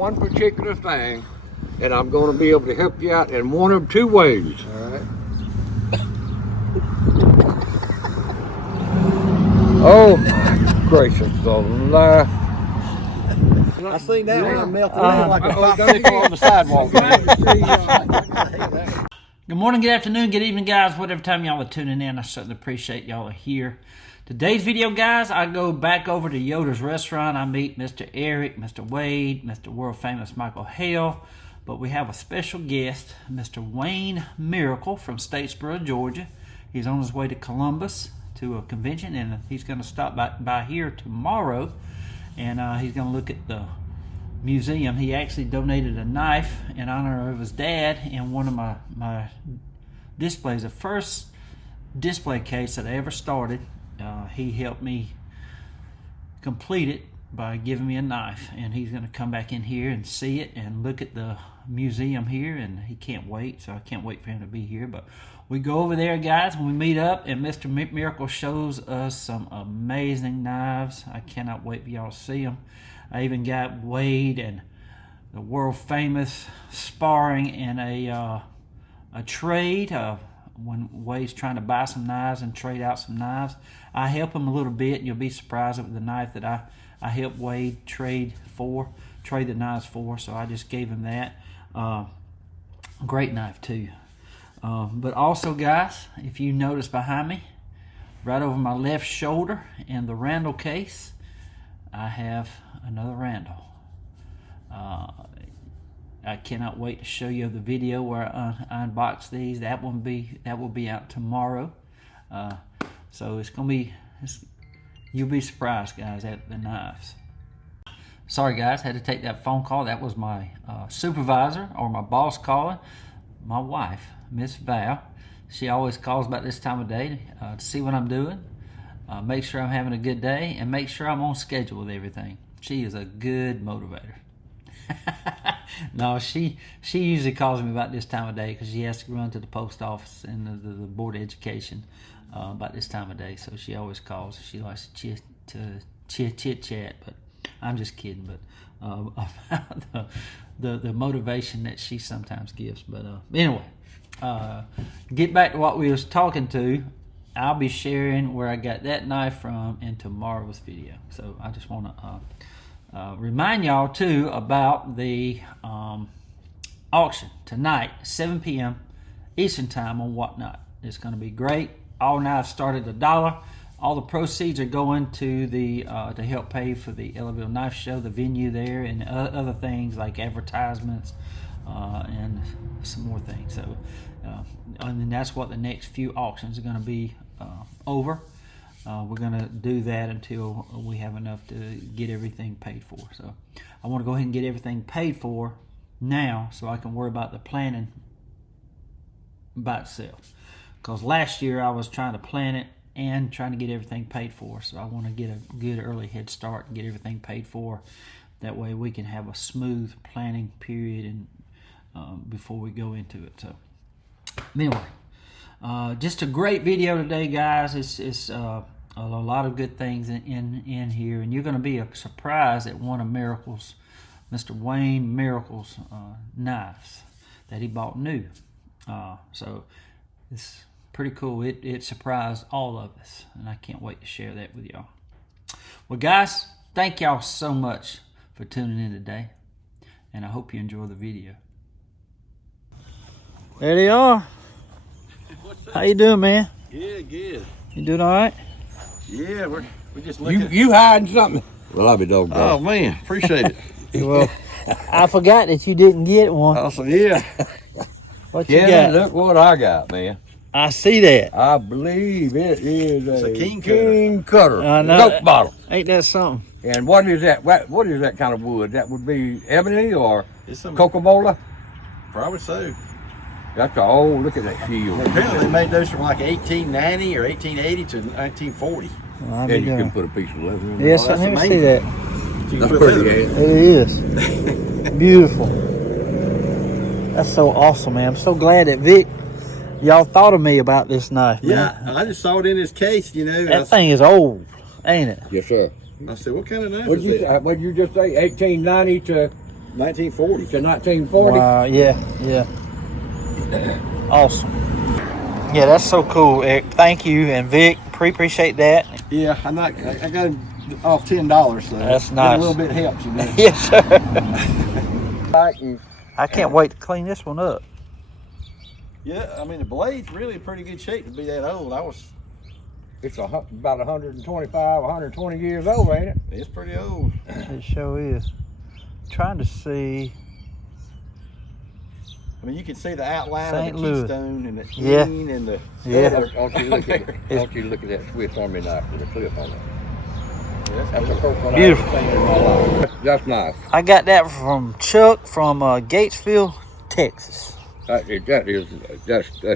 one particular thing, and I'm going to be able to help you out in one of two ways. All right. Oh my gracious alive. I seen that one. I melted down like a popsicle on the sidewalk. Good morning, good afternoon, good evening, guys. Whatever time y'all are tuning in, I certainly appreciate y'all are here. Today's video, guys, I go back over to Yoder's restaurant. I meet Mr. Eric, Mr. Wade, Mr. World Famous Michael Hale. But we have a special guest, Mr. Wayne Miracle from Statesboro, Georgia. He's on his way to Columbus to a convention, and he's going to stop by here tomorrow. And he's going to look at the museum. He actually donated a knife in honor of his dad in one of my displays. The first display case that I ever started, he helped me complete it by giving me a knife, and he's going to come back in here and see it and look at the museum here, and he can't wait, so I can't wait for him to be here. But we go over there, guys, when we meet up, and Mr. Miracle shows us some amazing knives. I cannot wait for y'all to see them. I even got Wade and the world famous sparring in a trade when Wade's trying to buy some knives and trade out some knives. I help him a little bit, and you'll be surprised with the knife that I helped Wade trade the knives for, so I just gave him that. Great knife too. But also, guys, if you notice behind me, right over my left shoulder in the Randall case, I have another Randall. I cannot wait to show you the video where I unbox these. That will be out tomorrow. So it's gonna be. You'll be surprised, guys, at the knives. Sorry, guys, had to take that phone call. That was my supervisor or my boss calling. My wife, Miss Val. She always calls about this time of day to see what I'm doing, make sure I'm having a good day, and make sure I'm on schedule with everything. She is a good motivator. No, she usually calls me about this time of day because she has to run to the post office and the board of education about this time of day. So she always calls. She likes to chit chat, but I'm just kidding. But about the motivation that she sometimes gives. But anyway, get back to what we was talking to. I'll be sharing where I got that knife from in tomorrow's video. So I just want to remind y'all too about the auction tonight, 7 p.m. Eastern time on Whatnot. It's going to be great. All knives start at $1. All the proceeds are going to the to help pay for the Ellaville Knife Show, the venue there, and other things like advertisements and some more things. So, and then that's what the next few auctions are going to be over. We're going to do that until we have enough to get everything paid for. So I want to go ahead and get everything paid for now so I can worry about the planning by itself. Because last year I was trying to plan it and trying to get everything paid for. So I want to get a good early head start and get everything paid for. That way we can have a smooth planning period and before we go into it. So anyway. Just a great video today, guys. It's a lot of good things in here, and you're going to be surprised at one of Miracle's, Mr. Wayne Miracle's knives that he bought new. So it's pretty cool. It surprised all of us, and I can't wait to share that with y'all. Well, guys, thank y'all so much for tuning in today, and I hope you enjoy the video. There they are. How you doing, man? Good. You doing all right? Yeah, we're just looking. You hiding something? Well, I'll be doggone. Oh man, appreciate it. Well, I forgot that you didn't get one. Awesome, yeah. What you Kevin, got? look what I got, man. I see that. I believe it is a king cutter. I know. Coke bottle. Ain't that something? And what is that? What is that kind of wood? That would be ebony or It's some, Coca-Cola? probably so. That's old. Look at that shield. Apparently they made those from like 1890 or 1880 to 1940. Well, I'll And be you can doing. put a piece of leather in Yes, Oh, that's let me see amazing. that. You That's can put pretty leather in good. It is. Beautiful. That's so awesome, man. I'm so glad that Vic, y'all thought of me about this knife, man. Yeah, I just saw it in his case, you know. and That thing is old, ain't it? Yes, sir. I said, what kind of knife What'd is that? you just say? 1890 to 1940. To 1940. Wow, yeah. Awesome. Yeah, that's so cool, Eric. Thank you, and Vic, appreciate that. Yeah, I got him off $10, so That's nice. a little bit helps, you know. Yes, sir. And I can't wait to clean this one up. Yeah, I mean the blade's really in pretty good shape to be that old. it's about 125, 120 years old, ain't it? It's pretty old. It sure is. Trying to see. I mean, you can see the outline St. of the Louis. keystone and the Yeah. sheen and the. Yeah. I want you to look at that Swiss Army knife with a clip on it. That's the first one Beautiful. I've ever seen in my life. That's nice. I got that from Chuck from Gatesville, Texas. That's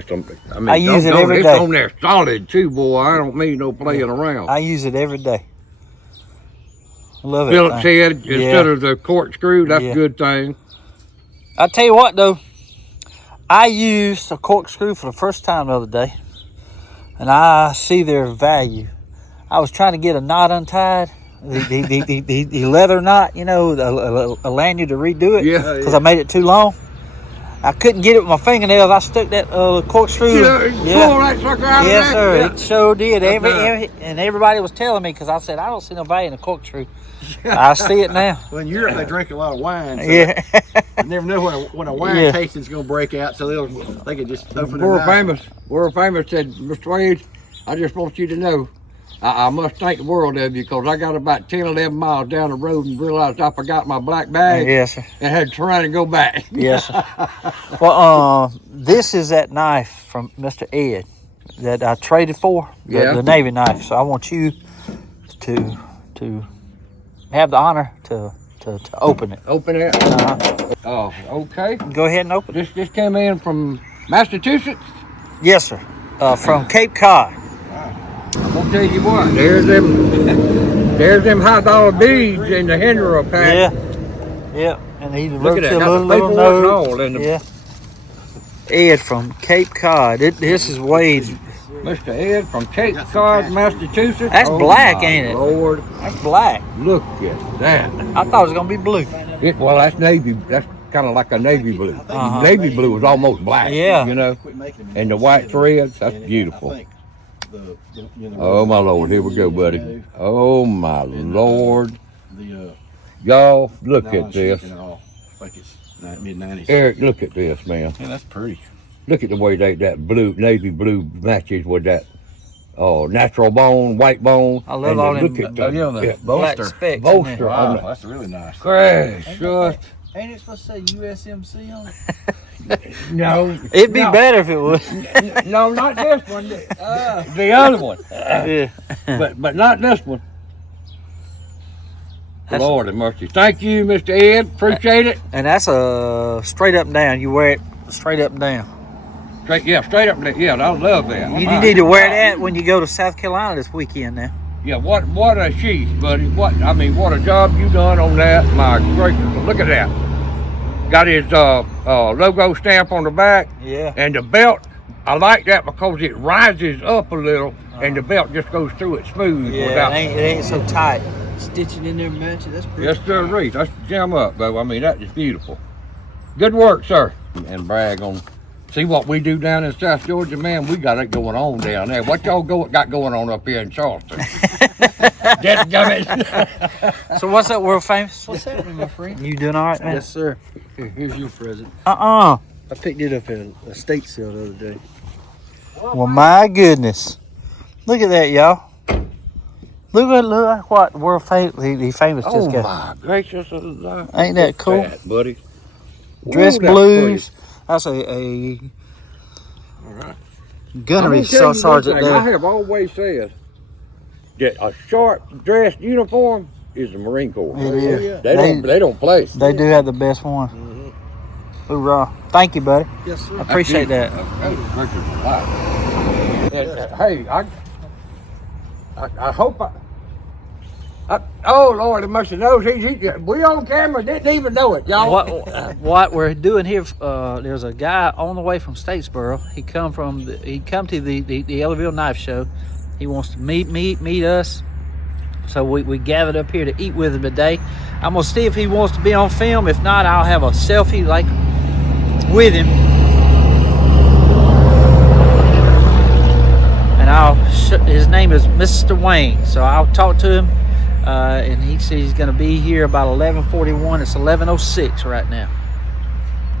something. I mean, I use it every it's day. on there solid too, boy. I don't mean no playing around. I use it every day. Love it. Phillips head instead of the corkscrew. That's Yeah. a good thing. I tell you what though, I used a corkscrew for the first time the other day, and I see their value. I was trying to get a knot untied, the leather knot, you know, a lanyard to redo it, Yeah. because I made it too long. I couldn't get it with my fingernails. I stuck that corkscrew. Pull that sucker out Yes, of sir. there. It sure did. That's And everybody was telling me, because I said I don't see no value in a corkscrew. I see it now. Well, in Europe they drink a lot of wine. So Yeah. they never know when a wine Yeah. tasting's gonna break out, so they can just open their World mouth. famous said, Mr. Wade, I just want you to know, I must thank the world of you, because I got about 10, 11 miles down the road and realized I forgot my black bag Yes, sir. and had to turn around and go back. Yes, sir. Well, this is that knife from Mr. Ed that I traded for, the Navy knife. So I want you to have the honor to open it. Open it. Oh, okay. Go ahead and open it. This came in from Massachusetts. Yes, sir. From Cape Cod. I'm gonna tell you what, there's them $high beads in the Hendra pack. Yeah. Yep. And he Look wrote at that, you a got the little paperwork and note. all in the Yeah. Ed from Cape Cod. This is Wade's. Mr. Ed from Cape Cod, Massachusetts. That's black, my ain't it? Lord, That's black. look at that. I thought it was gonna be blue. Well, that's navy. That's kind of like a navy blue. Uh-huh. Navy blue is almost black. Yeah. You know, Quit making them. and the white threads. That's beautiful. I think Oh my Lord, here we go, buddy. Oh my Lord, the y'all, look nylon at this. sheath and all. I think it's mid-90s. Eric, look at this, man. Yeah, that's pretty. Look at the way that blue, navy blue matches with that natural bone, white bone. I love And all then them look at the black bolster. specks. bolster Wow, on the that's really nice. crash. Ain't it supposed to say USMC on it? No, It'd be no. better if it was. No, not this one. The other one. Yeah. But not this one. That's- Lord have mercy. Thank you, Mr. Ed. Appreciate it. And that's a straight up and down. You wear it straight up and down. Straight up. Yeah, I love that. You need to wear that when you go to South Carolina this weekend now. Yeah, what a sheath, buddy. What a job you done on that. My gracious, look at that. Got his logo stamp on the back. Yeah. And the belt, I like that because it rises up a little and the belt just goes through it smooth. Yeah, it ain't so tight. Stitching in there matching. That's pretty. Yes, sir, Reese. That's jam up, though. I mean, that is beautiful. Good work, sir. And brag on, see what we do down in South Georgia, man. We got it going on down there. What y'all got going on up here in Charleston? Dadgummit. So what's that world famous? What's happening, my friend? You doing all right, man? Yes, sir. Here's your present. I picked it up at a estate sale the other day. Well, my goodness. Look at that, y'all. Look at what world famous the famous just Oh got. my gracious! Ain't that cool? Fat, buddy. Dress Ooh, that's blues. That's a All right. gunnery I'm gonna tell you one sergeant thing. I there. have always said that a sharp dressed uniform is the Marine Corps. It is. yeah. They don't play. They do have the best one. Hoorah. Thank you, buddy. Yes, sir. I appreciate that. Hey, I hope oh Lord, it must have knows we on camera, didn't even know it, y'all. What we're doing here, there's a guy on the way from Statesboro. He come to the Ellaville Knife Show. He wants to meet us. So we gathered up here to eat with him today. I'm gonna see if he wants to be on film. If not, I'll have a selfie like with him, and his name is Mr. Wayne. So I'll talk to him, and he says he's gonna be here about 11:41. It's 11:06 right now.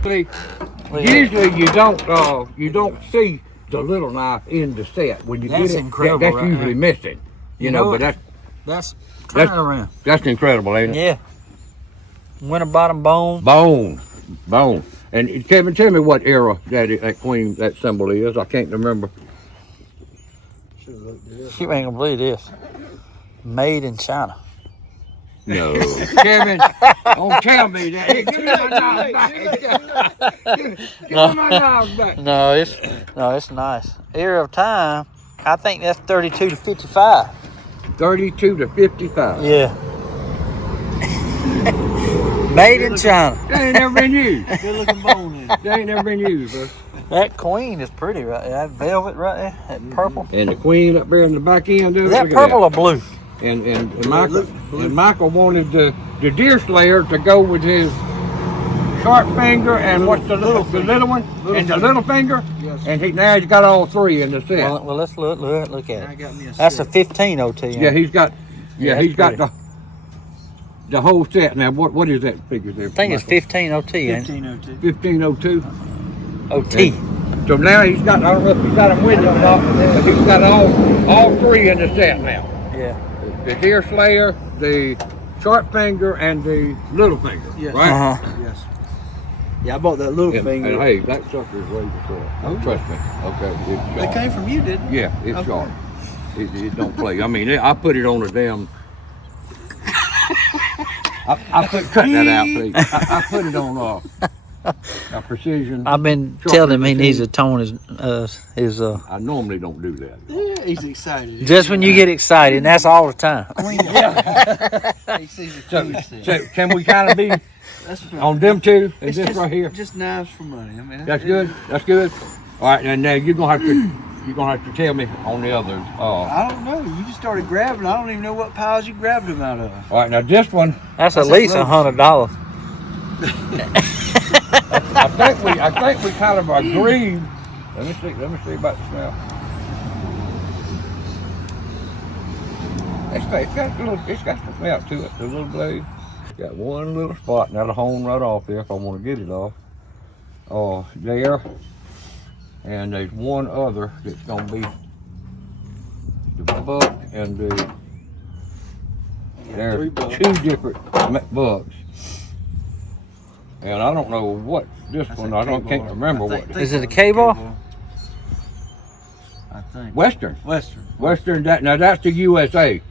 Usually you don't see the little knife in the set when you That's get it. incredible, That's right usually there. missing, you know. But That's turn it around. that's incredible, ain't it? Yeah. Winter bottom bone. Bone. And Kevin, tell me what era that queen, that symbol is. I can't remember. You ain't gonna believe this. Made in China. No, Kevin, don't tell me that. Hey, give me my knife back. Give me my knife back. No, it's nice. Era of time. I think that's 32 to 55. 32 to 55. Yeah. Made in China. That ain't never been used. Good looking bone in it. That ain't never been used, bro. That queen is pretty, right there. That velvet right there. That purple. And the queen up there in the back end of it. Is that look at purple or blue? And Michael wanted the deer slayer to go with his sharp finger and what's the little one and the little finger. Yes. And now he's got all three in the set. Well, let's look at I it. got me a That's a set. 15 OT. Yeah, he's got that's pretty. the whole set. Now what is that figure there? I think it's 15 OT, ain't it? 1502. 1502. OT. So now he's got, I don't know if he's got them with him or not, but he's got all three in the set now. Yeah. The deer slayer, the sharp finger, and the little finger. Yes. Right? Uh-huh. Yes. Yeah, I bought that little And finger. hey, that sucker's way before. Oh, Trust me. Okay, it's They sharp. came from you, didn't they? Yeah, it's Okay. sharp. It don't play. I mean, I put it on a damn. I put cut that out, please. I put it on a precision. I've been sharpening telling him he machine. needs to tone his I normally don't do that. Yeah, he's excited. just when you get excited, and that's all the time. He sees the So, queen set. so can we kind of be That's fine. on them two? Is It's this just, right here? Just knives for money. I mean, That's good. That's good. All right, and now you're gonna have to tell me on the others. I don't know. You just started grabbing. I don't even know what piles you grabbed them out of. All right, now this one, That's at That's a least roast. $100. I think we kind of agreed. Let me see about the smell. It's got some smell to it. The little blade. Got one little spot. Now the home right off there if I want to get it off. There. And there's one other that's gonna be the buck and the. three There's bucks. two different bucks. And I don't know what this one. Can't remember what. Is it a K-bar? I think. Western. Western. Now that's the USA.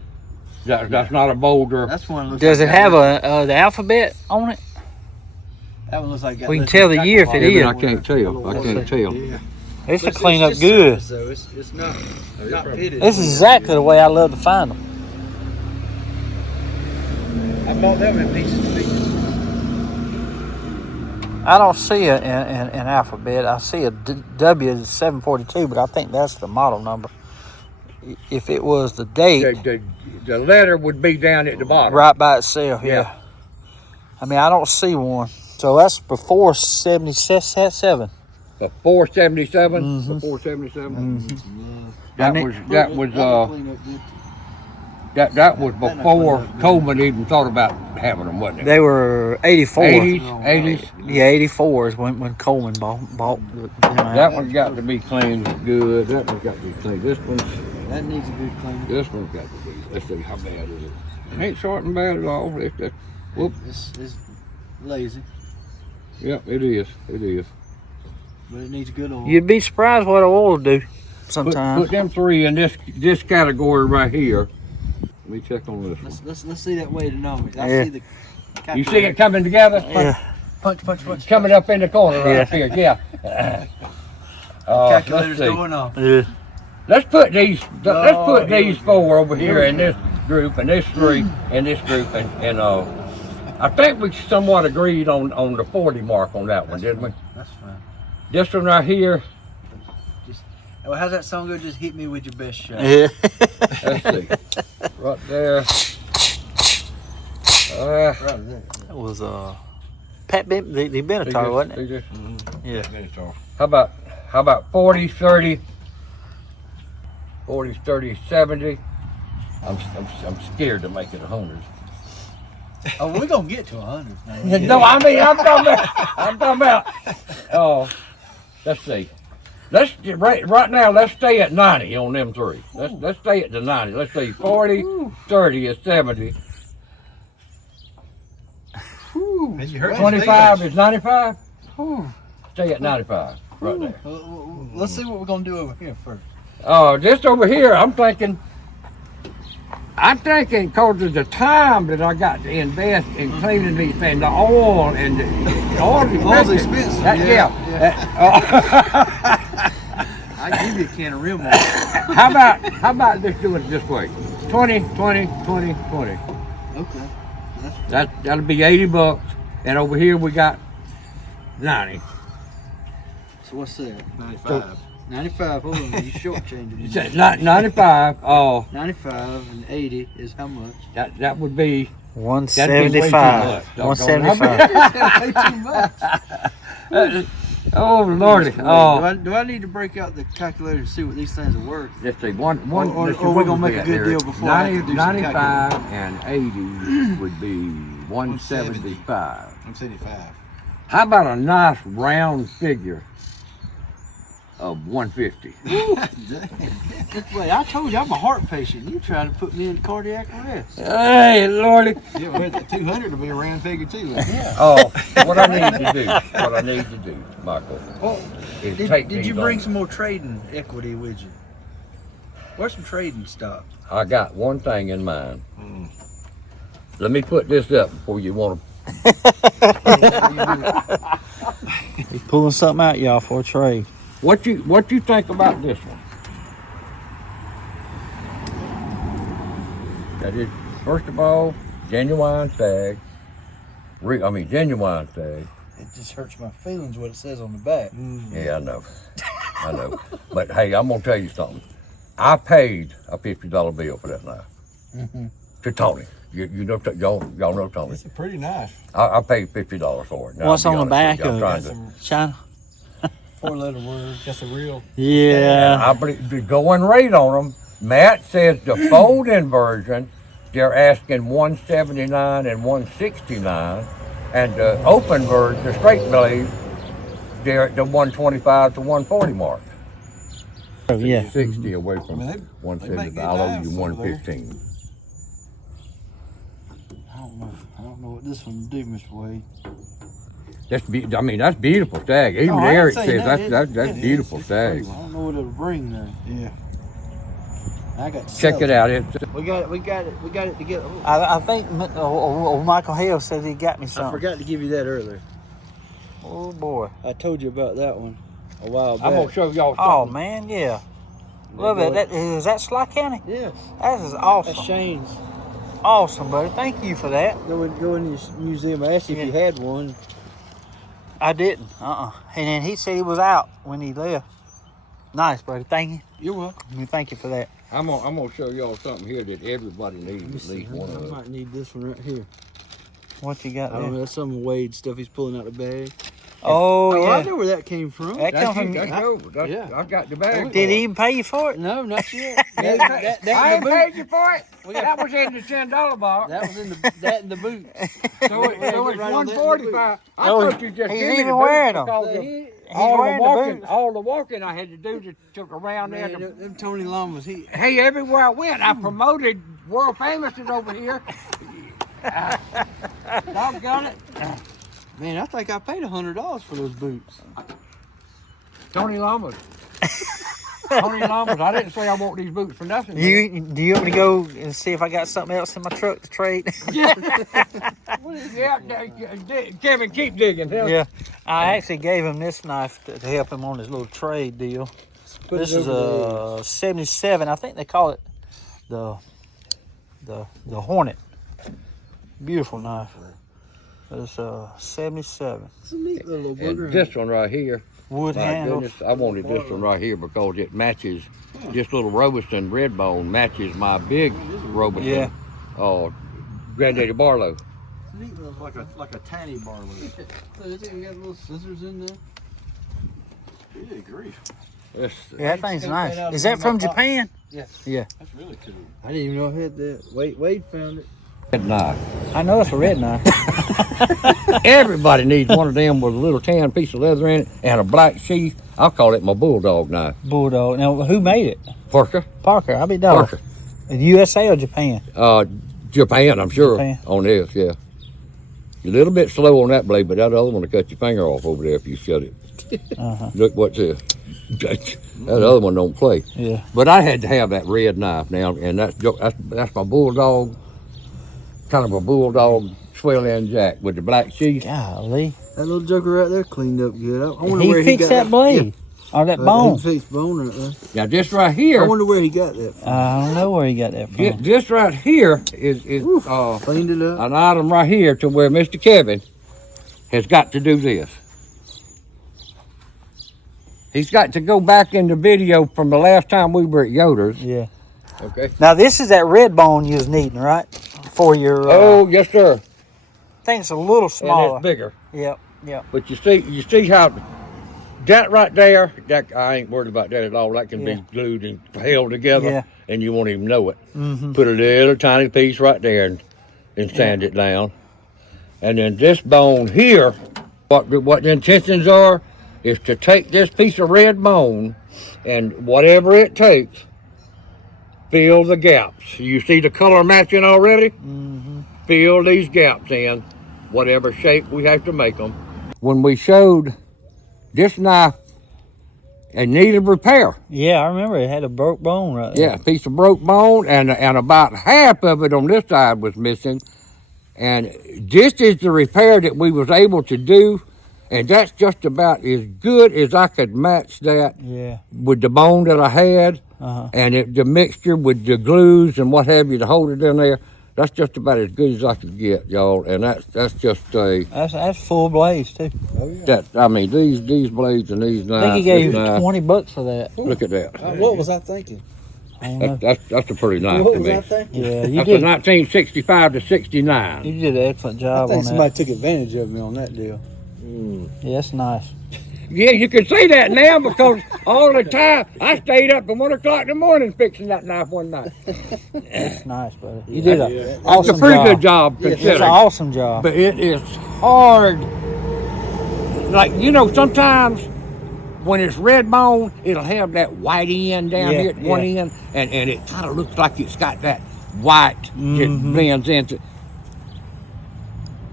That's not a Boulder. That's one. Looks Does like it have the alphabet on it? That one looks like. We can tell the year if it Even is. I can't tell. I can't tell. Yeah. This will clean up good. Though. It's not pitted. This is exactly the way I love to find them. I bought them in pieces. I don't see an alphabet. I see a W742, but I think that's the model number. If it was the date, The letter would be down at the bottom. right by itself, Yeah. yeah. I mean, I don't see one. So that's before 77. The 477. Mhm. The 477. Mhm. That was before Coleman even thought about having them, wasn't it? They were 84. 80s. Yeah, 84 is when Coleman bought them out. That one's got to be cleaned good. That one's got to be cleaned. This one's. That needs a good clean. This one's got to be. Let's see how bad is it. It ain't short and bad at all. Whoop. It's lazy, Yep, it is. It is. but it needs good oil. You'd be surprised what oil will do Put sometimes. them three in this category right here. Let me check on this one. Let's see that weightonometer. I Yeah. see the. You see it coming together? Yeah. Punch. Coming up in the corner right Yeah. up here. Yeah. Calculator's let's see. going off. Yeah. Let's put these. Let's Oh, put here these we go. four over here in this group, and this three in this group, and I think we somewhat agreed on the 40 mark on that one, didn't we? That's fine. This one right here. Well, how's that song go? Just hit me with your best shot. Yeah. Let's see. Right there. Right there. That was Pat the Benatar, wasn't it? Yeah. How about 40, 30, 40, 30, 70? I'm scared to make it 100. Oh, we're gonna get to 100. No, I mean I'm talking about. Oh, let's see. Let's right now. Let's stay at 90 on them three. Let's stay at the 90. Let's see 40, 30 is 70. Has you heard 25 is 95. Stay at 95 right there. Let's see what we're gonna do over here first. Oh, just over here, I'm thinking because of the time that I got to invest in cleaning these things, the oil and the Oil's expensive. I give you a can of real water. How about let's do it this way? 20, 20, 20, 20. Okay. That'll be $80, and over here we got 90. So what's that? 95. 95. Hold on, you shortchanging me. 95. Oh, 95 and 80 is how much? that would be 175. That'd be way too much. 175. Way too much. Oh Lordy. Oh, Do I need to break out the calculator to see what these things are worth? let's see. One. Or let's see, we're what gonna would make a be good at deal there? before I have to do some 95 and 80 would be 175. 175. How about a nice round figure of 150? Wait, I told you I'm a heart patient. You trying to put me in cardiac arrest? Hey Lordy. Yeah, well, 200 will be a round figure too. Yeah. Oh, what I need to do, Michael, is take Did these you bring on. some more trading equity with you? Where's some trading stock? I got one thing in mind. Let me put this up before you want to. He's pulling something out, y'all, for a trade. What you think about this one? That is, first of all, genuine tag. Genuine tag. It just hurts my feelings what it says on the back. Yeah, I know. But hey, I'm gonna tell you something. I paid a $50 bill for that knife to Tony. You know, y'all know Tony. It's pretty nice. I paid $50 for it. Now, What's I'll be on the honest back with you, I'm of trying it? to- China? 4-letter word. That's a real. Yeah. I believe the going rate on them. Matt says the fold-in version, they're asking 179 and 169, and the open version, the straight blade, they're at the 125 to 140 mark. Oh, yeah. 60 away from I mean, they make 175. good I'll owe knives you over there. 115. I don't know what this one will do, Mr. Wade. That's beautiful stag. Even Oh, I ain't Eric saying says that. that's It beautiful is. stag. I don't know what it'll bring there. Yeah. I got to Check sell it out. It's We got it together. I think Michael Hale said he got me I something. forgot to give you that earlier. Oh, boy. I told you about that one a while back. I'm gonna show y'all Oh, something. man, yeah. Love it. Is that Sly County? Yeah, That is awesome. that's Shane's. Awesome, buddy. Thank you for that. Go in your museum. I asked you if you had one. I didn't. And then he said he was out when he left. Nice, buddy. Thank you. You're welcome. Thank you for that. I'm gonna show y'all something here that everybody needs at least one I of. might need this one right here. What you got I don't know. there? That's some Wade stuff he's pulling out the bag. Oh, I yeah. know where that came from. That come from. Yeah. I got the bag. Did he even pay you for it? No, not yet. I that ain't and the paid boot. you for it. That was in the $10 box. That was in that and the boots. So it's right on that in the 145. I Oh, thought you just he's give me the even boots wearing 'em. because of He- all wearing the the walking, boots. all the walking I had to do to took around there. Man, To, them Tony Llamas. hey, everywhere I went, I promoted world famouses over here. Doggone it. Man, I think I paid $100 for those boots. Tony Llamas. Tony Llamas. I didn't say I want these boots for nothing. Do you want me to go and see if I got something else in my truck to trade? Yeah, Kevin, keep digging. Huh? Yeah. I actually gave him this knife to help him on his little trade deal. Put This it is over a 77. I think they call it the Hornet. Beautiful knife. It's a 77. It's a neat little And booger. this one right here, Wood my handle. goodness, I wanted this one right here because it matches, this little Robertson red bone matches my big Robertson, Yeah. Granddaddy Barlow. neat little. Like a tiny bar loop. It's even got little scissors in there. Good grief. Yeah, that thing's Take nice. that out Is of that from my box. Japan? Yeah. Yeah. That's really cool. I didn't even know I had that. Wade found it. Red knife. I know it's a red knife. Everybody needs one of them with a little tan piece of leather in it and a black sheath. I'll call it my bulldog knife. Bulldog. Now, who made it? Parker. Parker. I'll be dog. Parker. USA or Japan? Japan, I'm sure, Japan. on this, yeah. You're a little bit slow on that blade, but that other one will cut your finger off over there if you shut it. Look what's this. That other one don't play. Yeah. But I had to have that red knife now, and that's my bulldog, kind of a bulldog swell-end jack with the black sheath. Golly. That little joker right there cleaned up good. I wonder He where he fixed got that blade. Or that Yeah. bone. He fixed bone right there. Now this right I here, wonder where he got that from. I don't know where he got that from. this right here is Cleaned it up. an item right here to where Mr. Kevin has got to do this. He's got to go back in the video from the last time we were at Yoder's. Yeah. Okay. Now, this is that red bone you was needing, right? For your... Oh, yes, sir. I think it's a little And smaller. it's bigger. Yep, yep. But you see how that right there, that I ain't worried about that at all. That can Yeah. be glued and held together, Yeah. and you won't even know it. Mm-hmm. Put a little tiny piece right there and sand it down. And then this bone here, what the intentions are is to take this piece of red bone and whatever it takes, fill the gaps. You see the color matching already? Mm-hmm. Fill these gaps in, whatever shape we have to make them. When we showed this knife, it needed repair. Yeah, I remember it had a broke bone right there. Yeah, a piece of broke bone, and about half of it on this side was missing. And this is the repair that we was able to do, and that's just about as good as I could match that Yeah. with the bone that I had, Uh-huh. and the mixture with the glues and what have you to hold it in there. That's just about as good as I could get, y'all, and that's just a That's full blades, too. that. I mean, these blades and these I knives. think he gave this you knife, $20 for that. Look at that. What was I thinking? I don't know. That's a pretty knife What to was me. I thinking? Yeah, you That's a did. 1965 to 69. You did an excellent I job think on somebody that. took advantage of me on that deal. Yeah, that's nice. Yeah, you can say that now because all the time I stayed up at 1 o'clock in the morning fixing that knife one night. That's nice, brother. You did an It's awesome a pretty job. good job It's an considering. awesome job. But it is hard. Like, sometimes when it's red bone, it'll have that white end down Yeah, here at one yeah. end, and it kind of looks like it's got that white that blends into.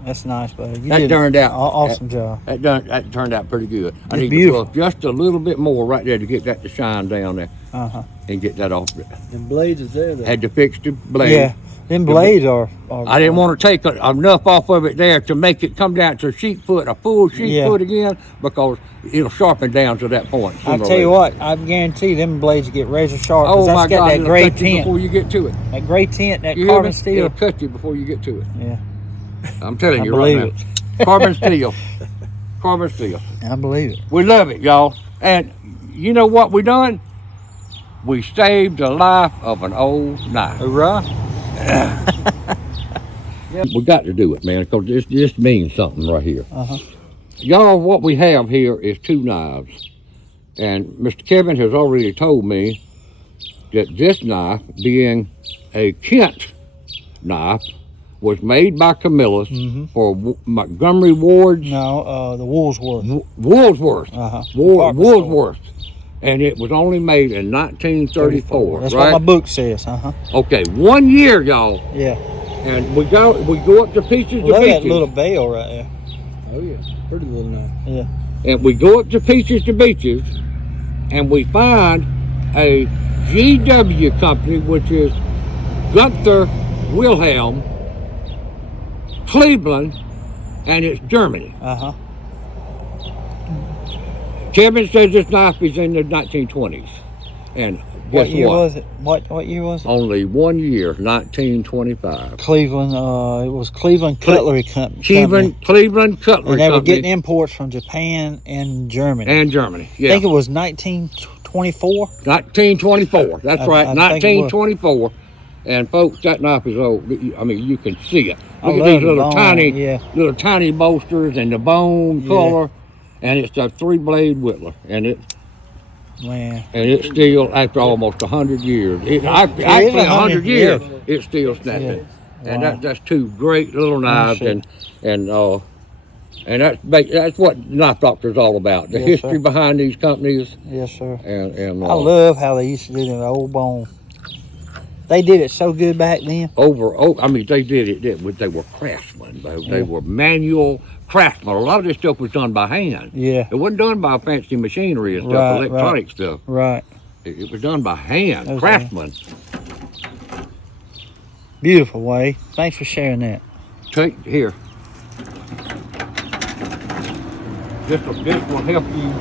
That's nice, buddy. You That did turned out awesome job. That turned out pretty good. I It's need beautiful. to buff just a little bit more right there to get that to shine down there Uh-huh. and get that off. And blades is there though. Had to fix the blade. Yeah, them blades are I didn't want to take enough off of it there to make it come down to a full sheet Yeah. foot again, because it'll sharpen down to that point. I'll sooner or tell you later. what, I guarantee them blades get razor sharp. 'Cause Oh that's my got God! that It'll gray cut you tint. before you get to it. That gray tint, that You hear carbon me? steel. It'll cut you before you get to it. Yeah, I'm telling I you right believe now. Carbon steel. Carbon steel. I believe it. We love it, y'all. And you know what we done? We saved the life of an old knife. Hoorah. We got to do it, man, because this means something right here. Uh-huh. Y'all, what we have here is two knives. And Mr. Kevin has already told me that this knife, being a Kent knife, was made by Camillus for Montgomery Ward's No, the Woolsworth. Woolsworth. Uh-huh. Woolsworth. And it was only made in 1934, That's right? what my book says. Uh-huh. Okay, 1 year, y'all. Yeah. And we go up to Peaches to Love that Beaches. little bell right there. Oh yeah, pretty little knife. Yeah. And we go up to Peaches to Beaches, and we find a GW company, which is Gunther Wilhelm, Cleveland, and it's Germany. Uh-huh. Kevin says this knife is in the 1920s. And What guess year what? was it? What year was it? Only 1 year, 1925. Cleveland, it was Cleveland Cutlery Company. Cleveland Cutlery And they were Company getting imports from Japan and Germany. and Germany. I Yeah, think it was 1924. 1924. That's right, I think it was. 1924. And folks, that knife is old. I mean, you can see it. I Look at love these the little bone, little tiny bolsters and the bone Yeah. color. And it's a 3-blade whittler, and Man. it's still after almost 100 years. Actually, 100 years, it's still snapping. Yeah. And Wow. that's 2 great little knives, sure. and that's what Knife Doctor's all about. The Yes, history sir. behind these companies, Yes, sir. and I love how they used to do the old bone. They did it so good back then. I mean, they did it. They were craftsmen. They were manual craftsmen. A lot of this stuff was done by hand. Yeah. It wasn't done by fancy machinery and stuff, electronic stuff. Right. It was done by hand, Okay. craftsmen. Beautiful, Wade. Thanks for sharing that. Take here. This will help you.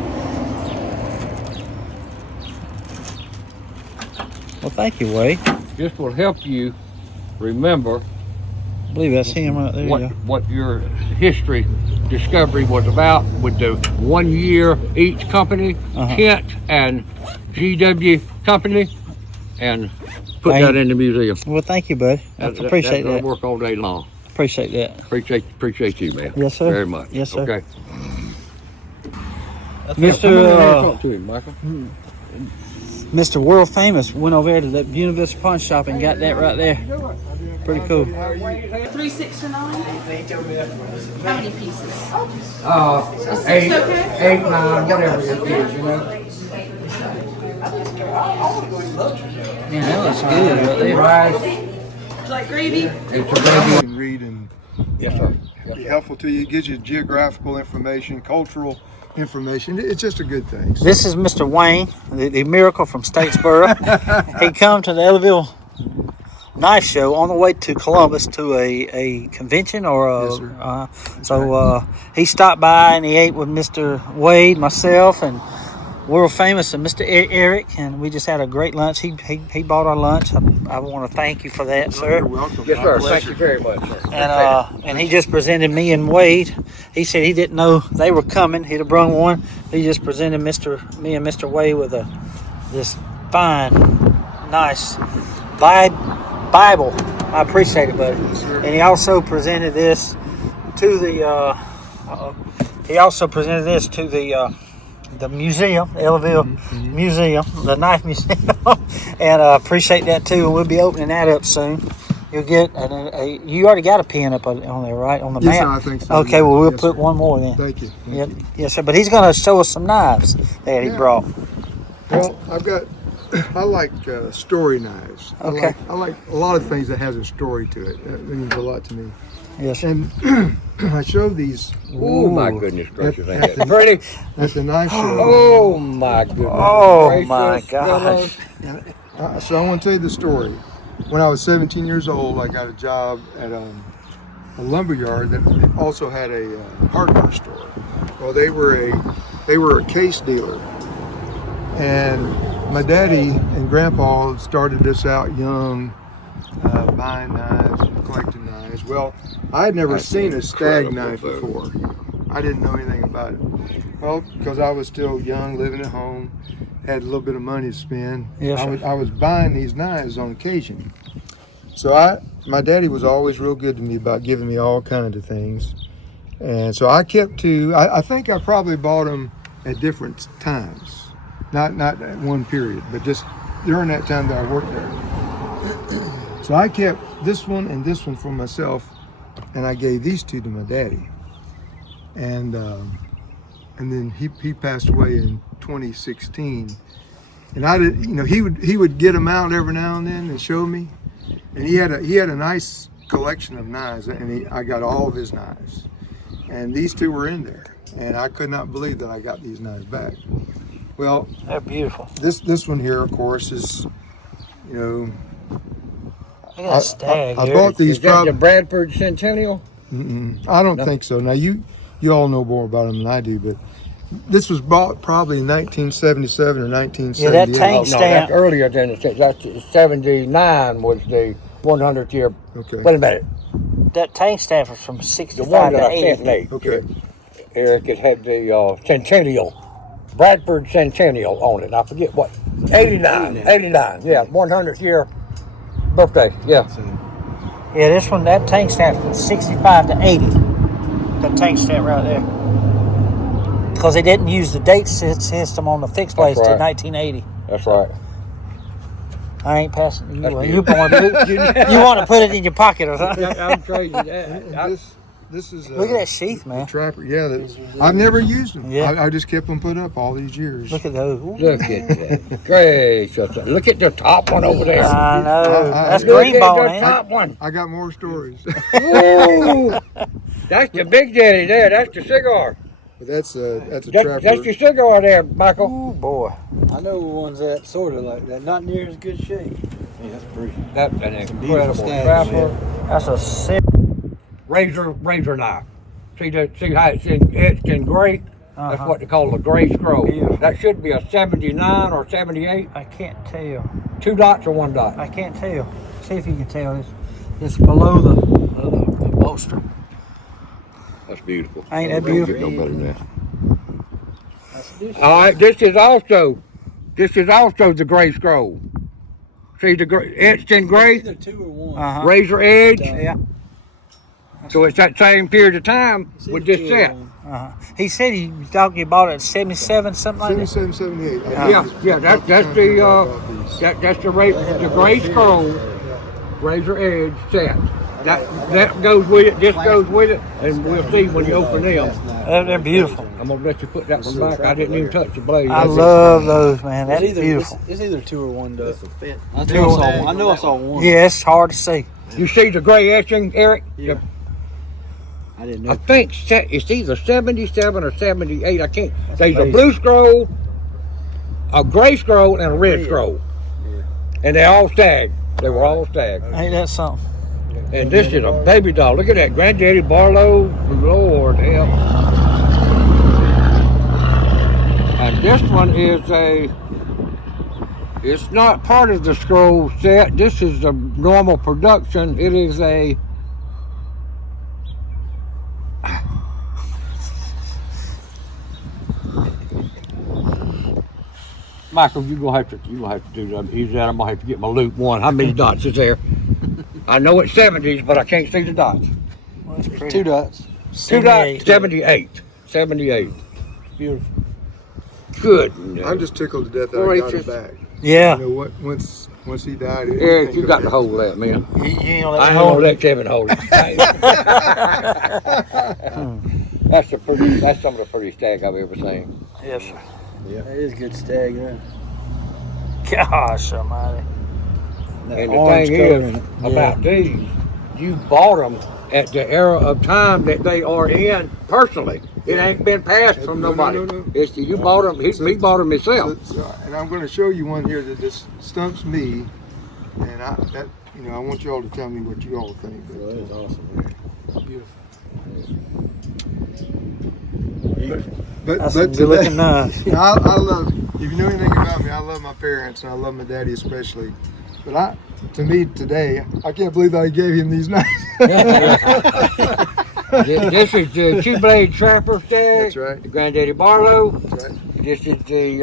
Well, thank you, Wade. This will help you remember I believe that's him right there. Yeah. what your history discovery was about with the 1 year each company, Kent and GW Company, and put that in the museum. Well, thank you, buddy. I appreciate that. I work all day long. Appreciate that. Appreciate you, man. Yes, sir. Very much. Yes, sir. Okay. Mr. Come on in here and talk to him, Michael. Mr. World Famous went over there to that Universal Pawn Shop and got that right there. Pretty cool. 3, 6, or 9? How many pieces? 8, 9, whatever it is, you know. Man, that looks good right there. Rice. Would you like gravy? It's a baby. And read and Yes, sir. be helpful to you. It gives you geographical information, cultural information. It's just a good thing. So, This is Mr. Wayne, the miracle from Statesboro. He come to the Ellaville Knife Show on the way to Columbus to a convention or a. Yes, sir. So he stopped by and he ate with Mr. Wade, myself, and World Famous and Mr. Eric, and we just had a great lunch. He bought our lunch. I want to thank you for that, sir. You're welcome. Yes, sir. My Thank you pleasure. very much, sir. And he just presented me and Wade. He said he didn't know they were coming. He'd have brung one. He just presented me and Mr. Wade with this fine, nice Bible. I appreciate it, buddy. Yes, sir. And he also presented this to the. He also presented this to the museum, Ellaville Museum, the Knife Museum, and appreciate that too. And we'll be opening that up soon. You'll get you already got a pin up on there, right, on the Yes, map? sir, I think so. Okay, Yeah. well we'll Yes, put sir. one more then. Thank you. Yep, yes, sir. But he's going to show us some knives that he Yeah. brought. Well, I like story knives. Okay. I like a lot of things that has a story to it. That means a lot to me. Yes. And I showed these Oh my goodness gracious! At- Ain't that pretty? at the knife show. Oh my goodness! Oh, gracious, my gosh. So I want to tell you the story. When I was 17 years old, I got a job at a lumber yard that also had a hardware store. Well, they were a case dealer, and my daddy and grandpa started us out young, buying knives and collecting knives. Well, I had never That's seen a stag incredible, knife folks. before. I didn't know anything about it. Well, because I was still young, living at home, had a little bit of money to spend. Yes, sir. I was buying these knives on occasion. So my daddy was always real good to me about giving me all kinds of things. And so I kept to, I think I probably bought them at different times. Not at one period, but just during that time that I worked there. So I kept this one and this one for myself, and I gave these two to my daddy. And then he passed away in 2016. And I did, he would get them out every now and then and show me. And he had a nice collection of knives, and I got all of his knives. And these two were in there, and I could not believe that I got these knives back. Well, They're beautiful. this one here, of course, is, Look at that stag I here. bought these Is that the probably. Bradford Centennial? I don't think so. Now you all know more about them than I do, but this was bought probably in 1977 or 1978. Yeah, that tank Oh, no, stamp. that's earlier than that's 79 was the 100th year. Okay. Wait a minute. That tank stamp was from The 65 one to that I 80. sent Nate. Okay. Eric, it had the Centennial, Bradford Centennial on it. I forget what, 89, yeah, 100th year birthday. Yeah. Yeah, this one, that tank stamp's from 65 to 80. That tank stamp right there. Because they didn't use the date system on the fixed blades till right. 1980. That's right. I ain't passing you. That's You want to put it in your pocket or something? I'm crazy. This is Look at that sheath, the man. trapper. Yeah, I've never used them. Yeah. I just kept them put up all these years. Look at those. Look at that. Great. Look at the top one over there. I know. That's Look green at bone, the ain't top one. I got more stories. Ooh. That's the big daddy there. That's the cigar. But that's a trapper. That's your cigar there, Michael. Oh, boy. I know ones that sort of like that, not near as good shape. Yeah, that's pretty. That's an incredible stag, trapper. That's a sick. Razor knife. See how it's etched in gray? That's what they call a gray scroll. Beautiful. That should be a 79 or 78. I can't tell. 2 dots or 1 dot? I can't tell. See if you can tell. It's below the bolster. That's beautiful. Ain't that beautiful? No better than that. All right, this is also the gray scroll. See the etched in gray, Either 2 or 1. Uh-huh. razor edge. Yeah. So it's that same period of time It's with either this 2 or set. 1. He said he thought you bought it at 77, something like that. 77, 78. Yeah, that's the gray scroll, razor edge set. That goes with it. This goes with it, and we'll see when you open them. They're beautiful. I'm gonna let you put that one back. I didn't even touch the blade. I love those, man. That's beautiful. It's either 2 or 1 though. I Two or know I saw 1. Yeah, it's hard to see. You see the gray etching, Eric? Yeah. I didn't I know. think it's either 77 or 78. I can't. There's a amazing. blue scroll, a gray scroll, and a red scroll, and they all stacked. They were all stacked. Ain't that something? And this is a baby doll. Look at that, Granddaddy Barlow. Lord help. And this one is it's not part of the scroll set. This is the normal production. It is a Michael, you're gonna have to do that. I'm gonna have to get my loop one. How many dots is there? I know it's 70s, but I can't see the dots. Well, it's pretty. 2 dots. 2 dots, 78. 78. Beautiful. Good. I'm just tickled to death that I got it back. Yeah. You know what? Once he died, Eric, you got to hold that, man. You ain't gonna let I me ain't hold gonna it. let Kevin hold it. That's some of the pretty stag I've ever seen. Yes, sir. That is good stag, yeah. Gosh almighty. And the thing is about these, you bought them at the era of time that they are in personally. It ain't been passed from nobody. No. It's you bought them. He bought them himself. And I'm going to show you one here that just stumps me, and I want you all to tell me what you all think. That is awesome. Beautiful. But That's but some good looking today, I love. If you know anything about me, I love my parents and I love my daddy especially. But to me today, I can't believe that I gave him these knives. This is the 2-blade trapper stag. That's right. The Granddaddy Barlow. That's right. This is the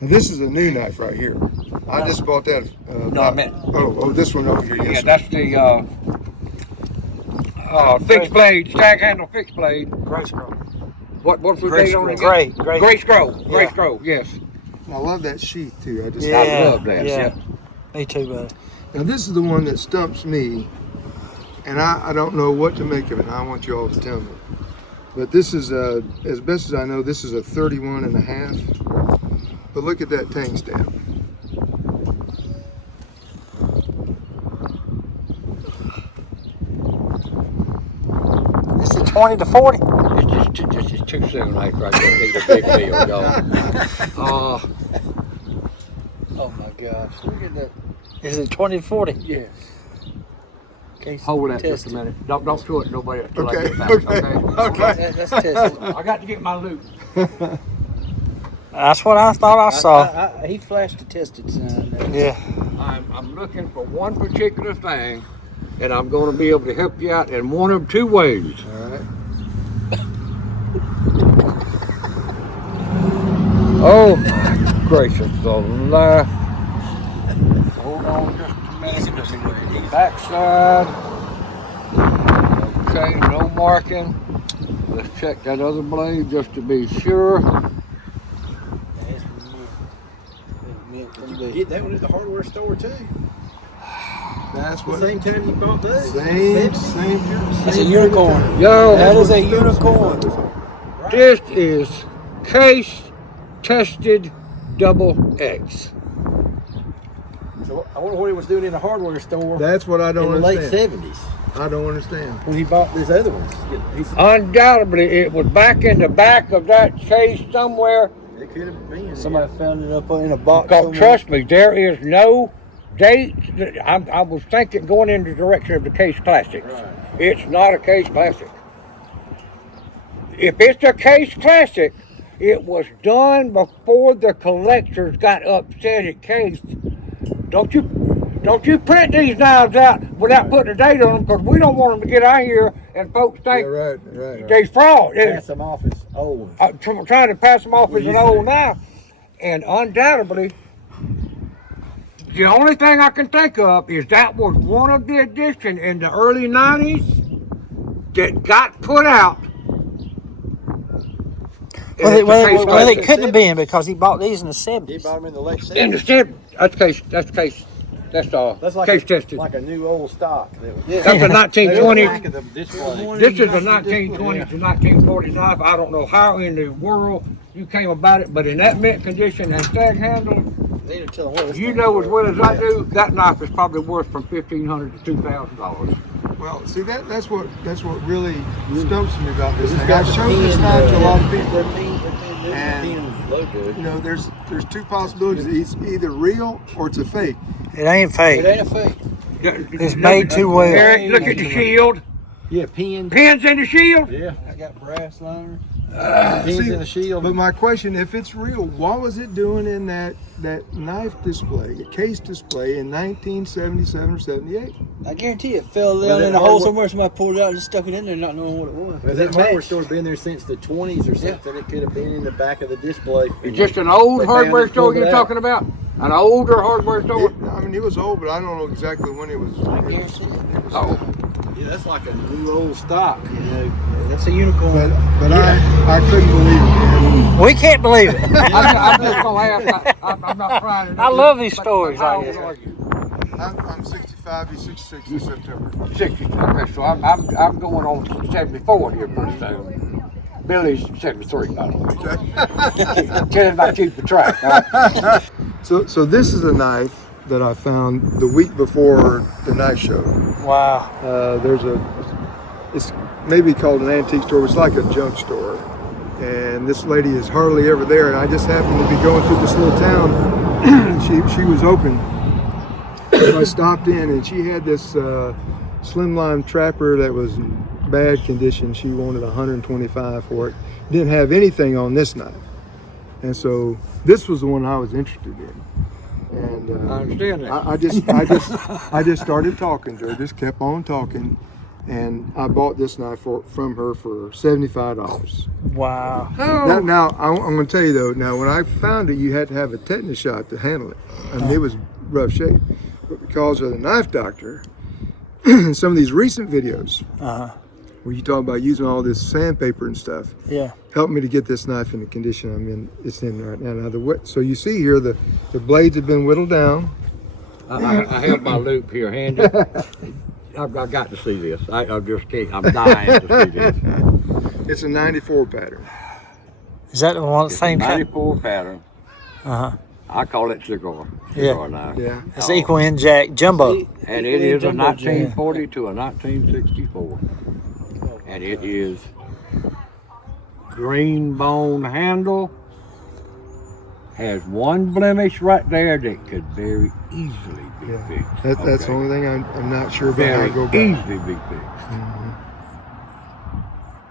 And this is a new knife right here. I just bought that. No, I meant- this one over here. yeah. Yes, That's the fixed blade stag handle fixed blade. Gray scroll. What's the Gray date on it? scroll. again? Gray Gray Yeah. scroll. Yes. I love that sheath too. I just Yeah. I love that. Yeah. Me too, buddy. Now this is the one that stumps me, and I don't know what to make of it. And I want you all to tell me. But this is as best as I know, this is a 31 and a half. But look at that tank stamp. This is 20 to 40. This is too soon. Right there. Need a big deal, y'all. Oh my gosh. Look at that. Is it 20 to 40? Yes. Case Hold that test just a minute. Don't show it to nobody until I Okay, get back. okay. That's tested. I got to get my loop. That's what I thought I saw. He flashed the tested sign there. Yeah. I'm looking for one particular thing, and I'm going to be able to help you out in one of 2 ways. All right. Oh my gracious alive. Hold on just a minute. Backside. Okay, no marking. Let's check that other blade just to be sure. Get that one at the hardware store too. That's The what. same time you bought those. Same. It's a unicorn. Yo, That is a unicorn. this is case tested double X. So I wonder what he was doing in the hardware store That's what I in don't the late understand. 70s I don't understand. when he bought these other ones. Undoubtedly, it was back in the back of that case somewhere. It could have been. Somebody found it up in a box. Because somewhere. trust me, there is no date. I was thinking going in the direction of the Case Classics. Right. It's not a Case Classic. If it's a Case Classic, it was done before the collectors got upset at Case. Don't you print these knives out without putting a date on them, because we don't want them to get out here and folks Yeah, think right. they fraud. Pass them off as old. Trying to pass them off as an old knife. And undoubtedly, the only thing I can think of is that was one of the editions in the early 90s that got put out. Well, it couldn't have been because he bought these in the 70s. He bought them in the late 70s. In the stem, that's That's case tested. like a new old stock. That's a 1920. Back of the display. This is a 1920 to 1940 knife. I don't know how in the world you came about it, but in that mint condition and stag handle, Need to tell him what this you thing know is as well as worth. I do, that knife is probably worth from $1,500 to $2,000. Well, see that's what really stumps me about this It's thing. got I the showed this pin, knife to a lot of the people, pin, and look good. you know, there's two possibilities. It's either real or it's a fake. It ain't fake. It ain't a fake. It's made too well. Eric, look at the shield. Yeah, pins. Pins in the shield. Yeah, I got brass liners. See, Pins in the shield. But my question, if it's real, what was it doing in that knife display, a case display in 1977 or 78? I guarantee it fell Well, down that in a hole hardware- somewhere. Somebody pulled it out and just stuck it in there, not knowing what it was. Well, that hardware store's been there since the 20s or something. It could have been in the back of the display. It's just an old They found hardware it, store pulled it you're out. talking about? An older hardware store? I mean, it was old, but I don't know exactly when it was. I guarantee it. Oh. Yeah, that's like a new old stock. You know, That's a unicorn. But I couldn't believe it. We can't believe it. I'm just going to ask. I'm not trying to. I love these stories How like old this. are you? I'm 65, he's 66 in September. 60. Okay, so I'm going on 74 here pretty soon. Billy's 73, by the way. Tell him I keep the track. All right? So this is a knife that I found the week before the knife show. Wow. It's maybe called an antique store. It's like a junk store. And this lady is hardly ever there. And I just happened to be going through this little town. she was open. So I stopped in and she had this slimline trapper that was in bad condition. She wanted $125 for it. Didn't have anything on this knife. And so this was the one I was interested in. And I understand that. I just started talking to her, just kept on talking, and I bought this knife from her for $75. Wow. Now I'm going to tell you though. Now, when I found it, you had to have a tetanus shot to handle it. I mean, it was rough shape, but because of the knife doctor, and some of these recent videos where you talk about using all this sandpaper and stuff, Yeah. helped me to get this knife in the condition it's in right now. So you see here, the blades have been whittled down. I have my loop here handy. I've got to see this. I just can't. I'm dying to see this. It's a 94 pattern. Is that the one It's same a kind? 94 pattern. I call it cigar knife. Yeah. It's equal in jack jumbo. And it is a Jumbo 1940 to a 1964. And it is green bone handle. Has one blemish right there that could very easily be Yeah. fixed. That's the Okay. only thing I'm not sure about Very how to go about. easily be fixed.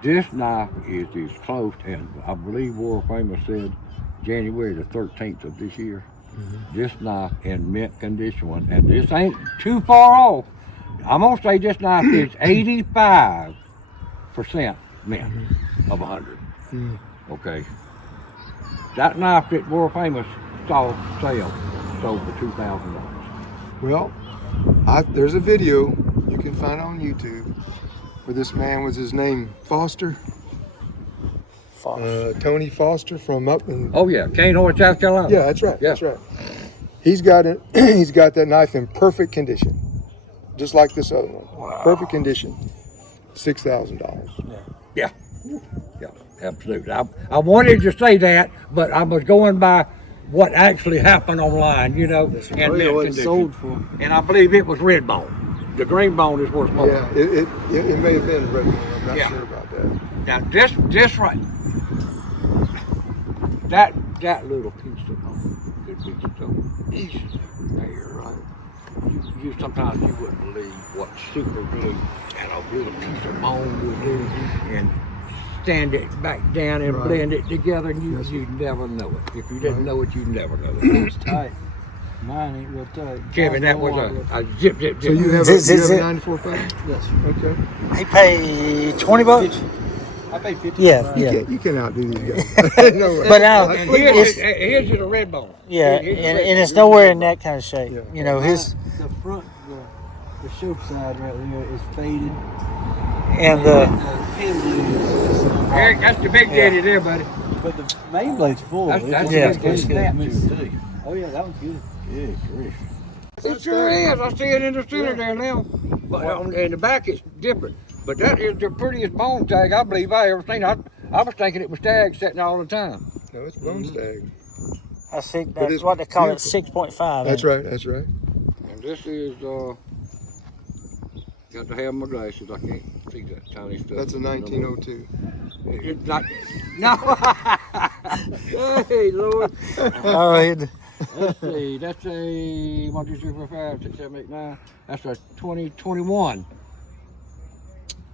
This knife is as close, and I believe World Famous said January the 13th of this year. This knife in mint condition, and this ain't too far off. I'm gonna say this knife is 85% mint of 100. Okay. That knife that World Famous sold for $2,000. Well, There's a video you can find on YouTube where this man was his name Foster. Tony Foster from up in. Oh yeah, Cane Horse, South Carolina. Yeah, that's right. Yeah. That's right. He's got it. He's got that knife in perfect condition, just like this other one. Wow. Perfect condition. $6,000. Yeah, absolutely. I wanted to say that, but I was going by what actually happened online, you know, and Really what it sold for. And I believe it was red bone. The green bone is worth more. Yeah, it may have been red one. I'm not Yeah. sure about that. Now this right, that little piece of bone could be so easy to repair. Right. You sometimes you wouldn't believe what super glue and a little piece of bone will do, and stand it back down and Right. blend it together, and you'd never know it. If you didn't know it, you'd never know it. It's tight. Mine ain't real tight. Kevin, that was a zip. So you have Zip, zip, a zip. 94 pack? Yes. Okay. He paid $20. I paid 50. Yeah, You can't outdo these guys. No way. But now, And it's, here's a red bone. yeah, Here's a and red it's bone. nowhere in that kind of shape. Yeah. You know, his The front, the show side right there is faded. and the Pin blade is Eric, that's the big daddy there, buddy. but the main blade's full. That's Yeah. the big snap too. Oh yeah, that one's good. Good grief. It sure is. I see it in the center there now. But in the back it's different. But that is the prettiest bone tag I believe I ever seen. I was thinking it was tag sitting all the time. No, it's bone stag. I think But that's it's what they call it, beautiful. 6.5. That's right. That's right. And this is got to have my glasses. I can't see that tiny stuff. That's a 1902. It's not. No. Hey Lord. Oh, Let's see. That's a 1, 2, 3, 4, 5, 6, 7, 8, 9. That's a 2021.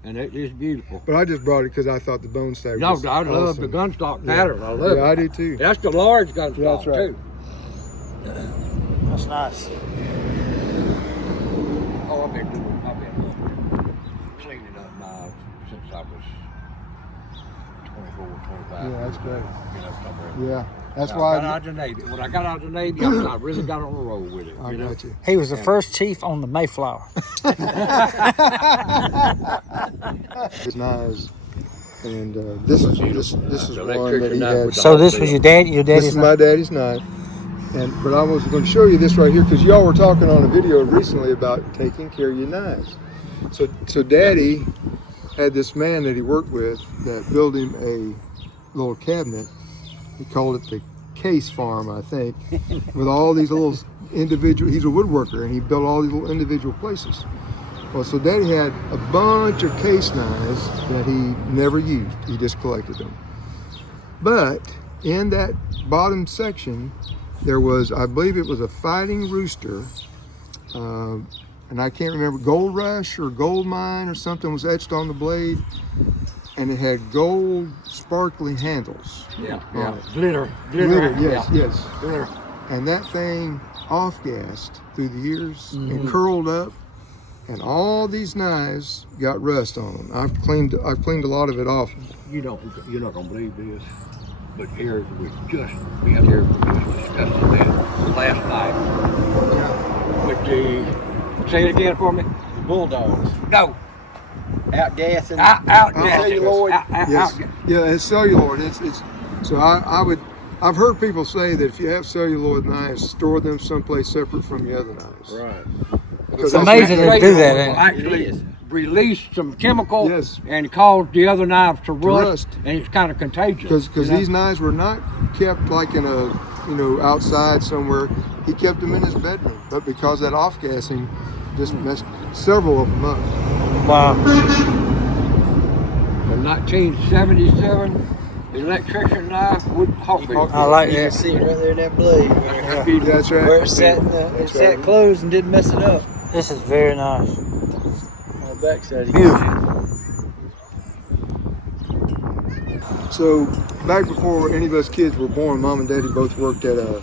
And it is beautiful. But I just brought it because I thought the bone stag No, was I love awesome. the gunstock pattern. I love Yeah, I it. do too. That's the large gunstock Yeah, that's right. too. that's nice. Oh, I've been cleaning up knives since I was 24, 25. Yeah, that's great. You know, somewhere. Yeah, that's I why got out of the Navy. When I got out of the Navy, I really got on the road with it. I you know? got you. He was the first chief on the Mayflower. His knives, and this is one that he had. So this was your This daddy's is my daddy's knife, but I was going to show you this right here because y'all were talking on a video recently about taking care of your knives. So Daddy had this man that he worked with that built him a little cabinet. He called it the Case Farm, I think, with all these little individual. He's a woodworker, and he built all these little individual places. Well, so Daddy had a bunch of case knives that he never used. He just collected them. But in that bottom section, there was, I believe it was a Fighting Rooster, and I can't remember, Gold Rush or Gold Mine or something was etched on the blade, and it had gold sparkly handles. Yeah, on yeah. it. Glitter. Yes, Yeah. yes. Glitter. And that thing off-gassed through the years and curled up, and all these knives got rust on them. I've cleaned a lot of it off. You're not gonna believe this, but Eric was just me and Eric were just discussing that last night with the. Say it again for me. The Bulldogs. No. Outgassing. Out. Celluloid. Yes, yeah, it's celluloid. It's so I've heard people say that if you have celluloid knives, store them someplace separate from the other knives. Right. Because It's amazing they do that, ain't it? Actually release some chemical Yes. and cause the other knives to rust, rust. and it's kind of contagious. Because you know? these knives were not kept like in a outside somewhere. He kept them in his bedroom, but because that off-gassing just messed several of them up. Wow. The 1977 electrician knife would hawk me. I like You can that. see it right there in that blade. That's right. Where it sat, it sat closed and didn't mess it up. This is very nice. On the backside. you Beautiful. can So back before any of us kids were born, Mom and Daddy both worked at a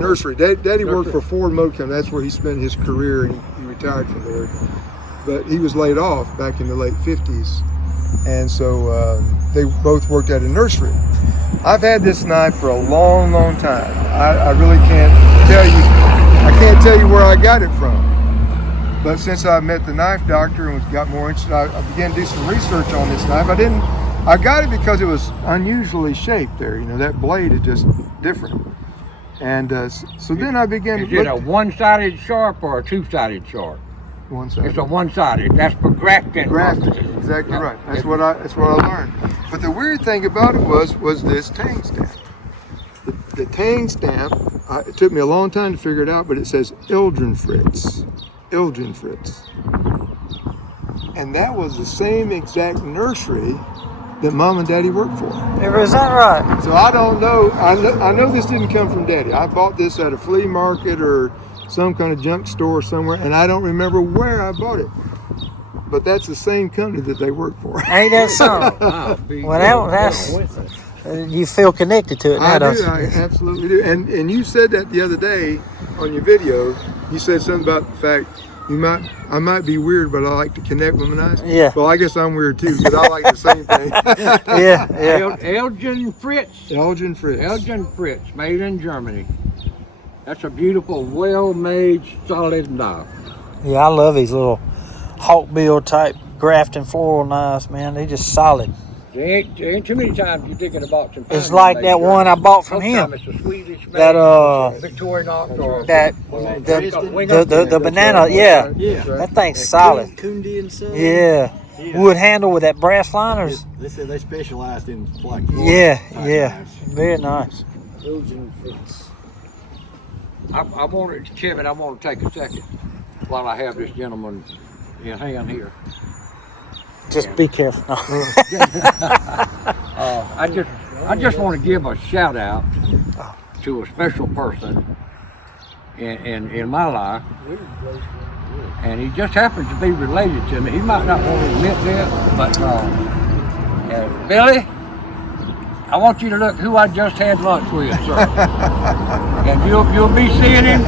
nursery. Daddy worked for Ford Motor Company. That's where he spent his career, and he retired from there. But he was laid off back in the late 50s, and so they both worked at a nursery. I've had this knife for a long, long time. I really can't tell you I can't tell you where I got it from. But since I met the knife doctor and got more interested, I began to do some research on this knife. I got it because it was unusually shaped there. You know, that blade is just different. And so then I began to Is it a one-sided sharp or a two-sided sharp? one-sided. It's a one-sided. That's for grafting. Grafted, exactly right. That's what I learned. But the weird thing about it was this tang stamp. The tang stamp. It took me a long time to figure it out, but it says Fritz, and that was the same exact nursery that Mom and Daddy worked for. Is that right? So I don't know. I know this didn't come from Daddy. I bought this at a flea market or some kind of junk store somewhere, and I don't remember where I bought it. But that's the same company that they work for. Ain't that something? Well, that's you feel connected to it now, I don't do. you? I absolutely do. And you said that the other day on your video. You said something about the fact I might be weird, but I like to connect with my knives. Yeah. Well, I guess I'm weird too, but I like the same thing. Yeah. Elgin Fritz. Elgin Fritz. Elgin Fritz, made in Germany. That's a beautiful, well-made, solid knife. Yeah, I love these little hawkbill type grafting floral knives, man. They just solid. There ain't too many times you dig in a box and find It's like that one I bought from him. It's a Swedish That Victorinox or the banana, yeah. Yeah. That thing's solid. Kundi and Son. Yeah. Wood handle with that brass liners. They said they specialized in like Yeah. Very nice. Elgin Fritz. I wanted, Kevin, I want to take a second while I have this gentleman in hand here. Just be careful. I just want to give a shout out to a special person in my life, and he just happens to be related to me. He might not want to admit this, but Billy, I want you to look who I just had lunch with, sir. And you'll be seeing him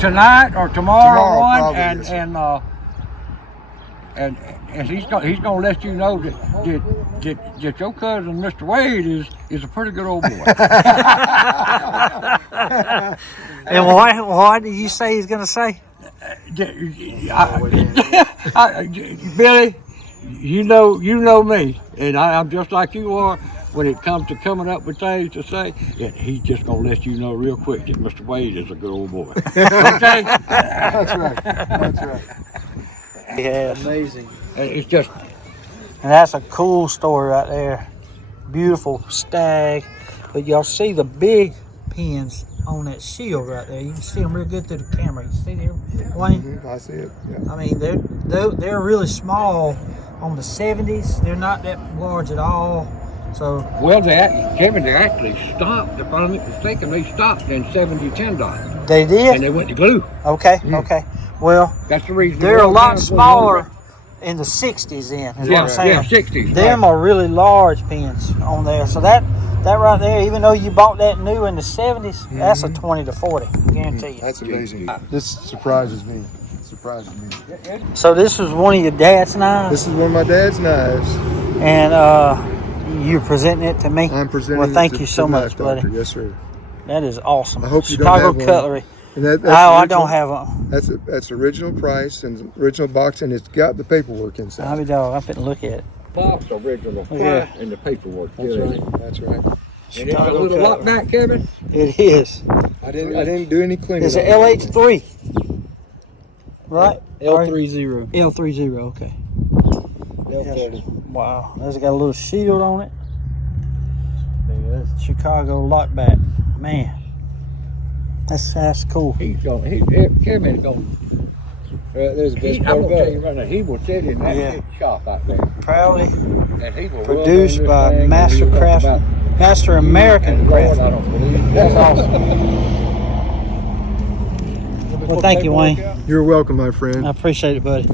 tonight or tomorrow on, and he's gonna let you know that your cousin Mr. Wade is a pretty good old boy. And why did you say he's gonna say? Billy, you know me, and I'm just like you are when it comes to coming up with things to say. And he's just gonna let you know real quick that Mr. Wade is a good old boy. Okay? That's right. Yeah. Amazing. It's just. And that's a cool story right there. Beautiful stag. But y'all see the big pins on that shield right there. You can see them real good through the camera. You see there, Wayne? I see it. Yeah. I mean, they're really small on the 70s. They're not that large at all. So Well, Kevin, they actually stopped. If I'm not mistaken, they stopped in 70-10 dot. they did? And they went to glue. Okay. Well, That's the reason. they're a lot smaller in the 60s then, is what I'm saying. Yeah, 60s. Them are really large pins on there. So that right there, even though you bought that new in the 70s, that's a 20 to 40, guarantee you. That's amazing. This surprises me. So this was one of your dad's knives, This is one of my dad's knives. and you're presenting it to me. I'm presenting Well, it thank to you so the much, knife buddy. doctor. Yes, sir. That is awesome. I hope you don't Chicago have one. Cutlery. And that's I original- don't have one. That's original price and original box, and it's got the paperwork I'll inside. be dog. I'm finna look at it. Box original Yeah. price and the paperwork. That's right. That's right. And it's a Chicago little Cutlery. lockback, Kevin. It is. I didn't do any cleaning. It's an on it. LH3, right? L30. L30. Okay. L30. Wow. That's got a little shield on it. Chicago lockback. Man. That's cool. Kevin's going. There's the best I'm part gonna tell about you it. right now, he will sit in that Yeah. shop out there, Proudly and he will produced rub on by this thing, Master and he'll talk Craft, about, Master American and Lord, I Craft. don't believe That's that. awesome. Well, thank you, Wayne. You're welcome, my friend. I appreciate it, buddy.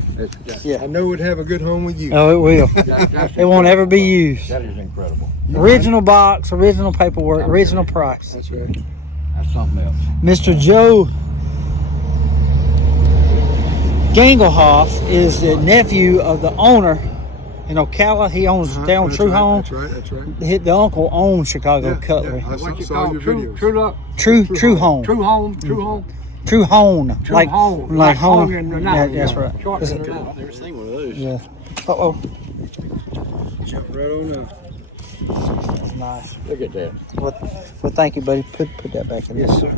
I know it'd have a good home with you. Oh, it will. That's It won't ever be used. That is incredible. Original box, original paperwork, original price. That's right. That's something else. Mr. Joe Gangelhoff is the nephew of the owner in Ocala. He owns down That's True right, Home. That's right. The uncle owns Chicago Cutlery. I What you saw call your True videos. True Home. True Home. True Home. True Home. True Like Home. like home home. in the Yeah, night. that's right. Short This in is- the night. I've never seen one of those. Yeah. Uh-oh. Jump right on up. That's nice. Look at that. Well, thank you, buddy. Put that back in there. Yes, sir.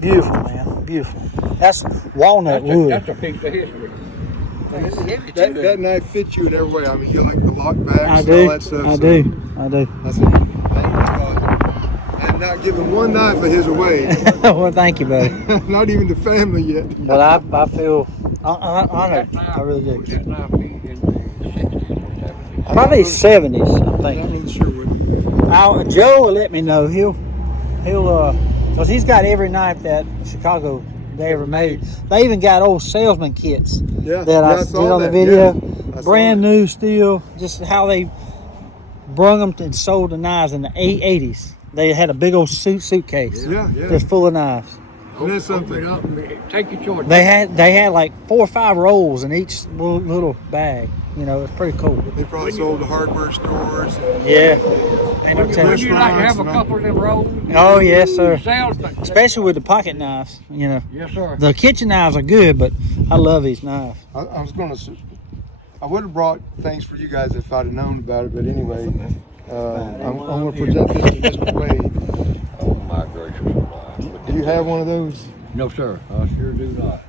Beautiful, man. Beautiful. That's walnut wood. That's a piece of history. That knife fits you in every way. I mean, you like the lock backs I and do. all that stuff. I so do. I do. That's it. I'm not giving one knife of his away. Well, thank you, buddy. Not even the family yet. But I feel honored. I really do. That knife be in the 60s or 70s. Probably 70s, I'm I'm not thinking. really sure what. Joe will let me know. He'll cause he's got every knife that Chicago they ever made. They even got old salesman kits Yeah, that I did saw on the that, video. yeah. I saw Brand that. new steel. Just how they brung them and sold the knives in the 80s. They had a big old suitcase Yeah. just full of knives. And that's Open something. it up and take your choice. They had like 4 or 5 rolls in each little bag. You know, it's pretty cool. They probably sold to hardware stores. Yeah. Ain't no Would telling. you like to have a Restaurants, couple of them rolls? Oh yes, sir. Sales, Especially with the pocket knives. You know, yes, sir. the kitchen knives are good, but I love these knives. I was gonna. I would have brought things for you guys if I'd have known about it. But anyway, I'm gonna present this to Mr. Wade. Oh, my gracious. Do you have one of those? No, sir. I sure do not.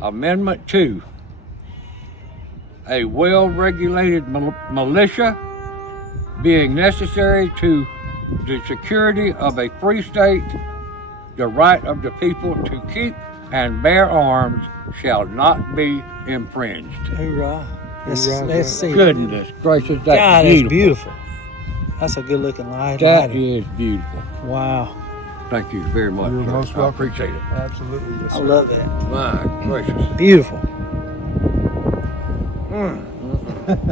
Amendment 2. A well-regulated militia being necessary to the security of a free state, the right of the people to keep and bear arms shall not be infringed. Hoorah! Hoorah, Let's see. Goodness gracious, that's God, beautiful. it's beautiful. That's a good looking light. That is beautiful. Wow. Thank you very much, You're sir. most I welcome. appreciate it. Absolutely. Yes, I sir. love that. My gracious. Beautiful.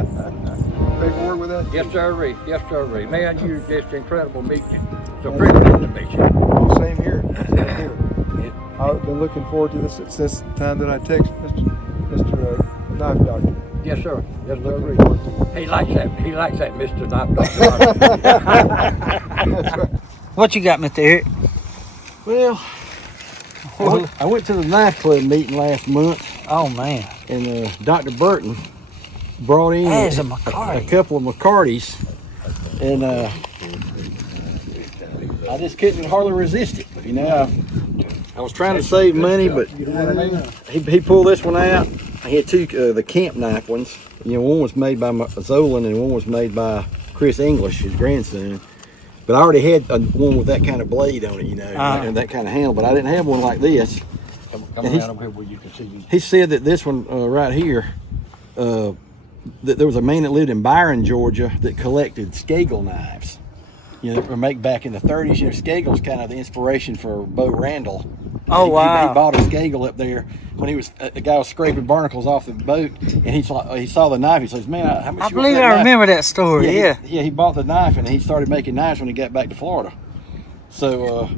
Paperwork with that? Yes, sir, Ray. Yes, sir, Ray. Man, you're just incredible meet you. It's a privilege to meet you. Well, same here. Same here. I've been looking forward to this since the time that I text Mr. Knife Doctor. Yes, sir. Yes, sir, Looking Ray. forward to it. He likes that. He likes that, Mr. Knife Doctor. That's right. What you got, Mr. Eric? Well, I went to the knife club meeting last month, Oh man, and Dr. Burton brought in there's a a McCarty. couple of McCartys, and I just couldn't hardly resist it. You know, I was trying to save money, but he pulled this one out. He had two the camp knife ones. You know, one was made by Zolan and one was made by Chris English, his grandson. But I already had one with that kind of blade on it, you know, and that kind of handle. But I didn't have one like this. Come And he's- around over here where you can see me. He said that this one right here, that there was a man that lived in Byron, Georgia, that collected Skagel knives. You know, that were made back in the 30s. You know, Skagel's kind of the inspiration for Bo Randall. Oh, He wow. bought a Skagel up there when he was a guy was scraping barnacles off the boat, and he saw the knife. He says, "Man, how much?" I you want believe that I knife?" remember that story. Yeah. He bought the knife and he started making knives when he got back to Florida. So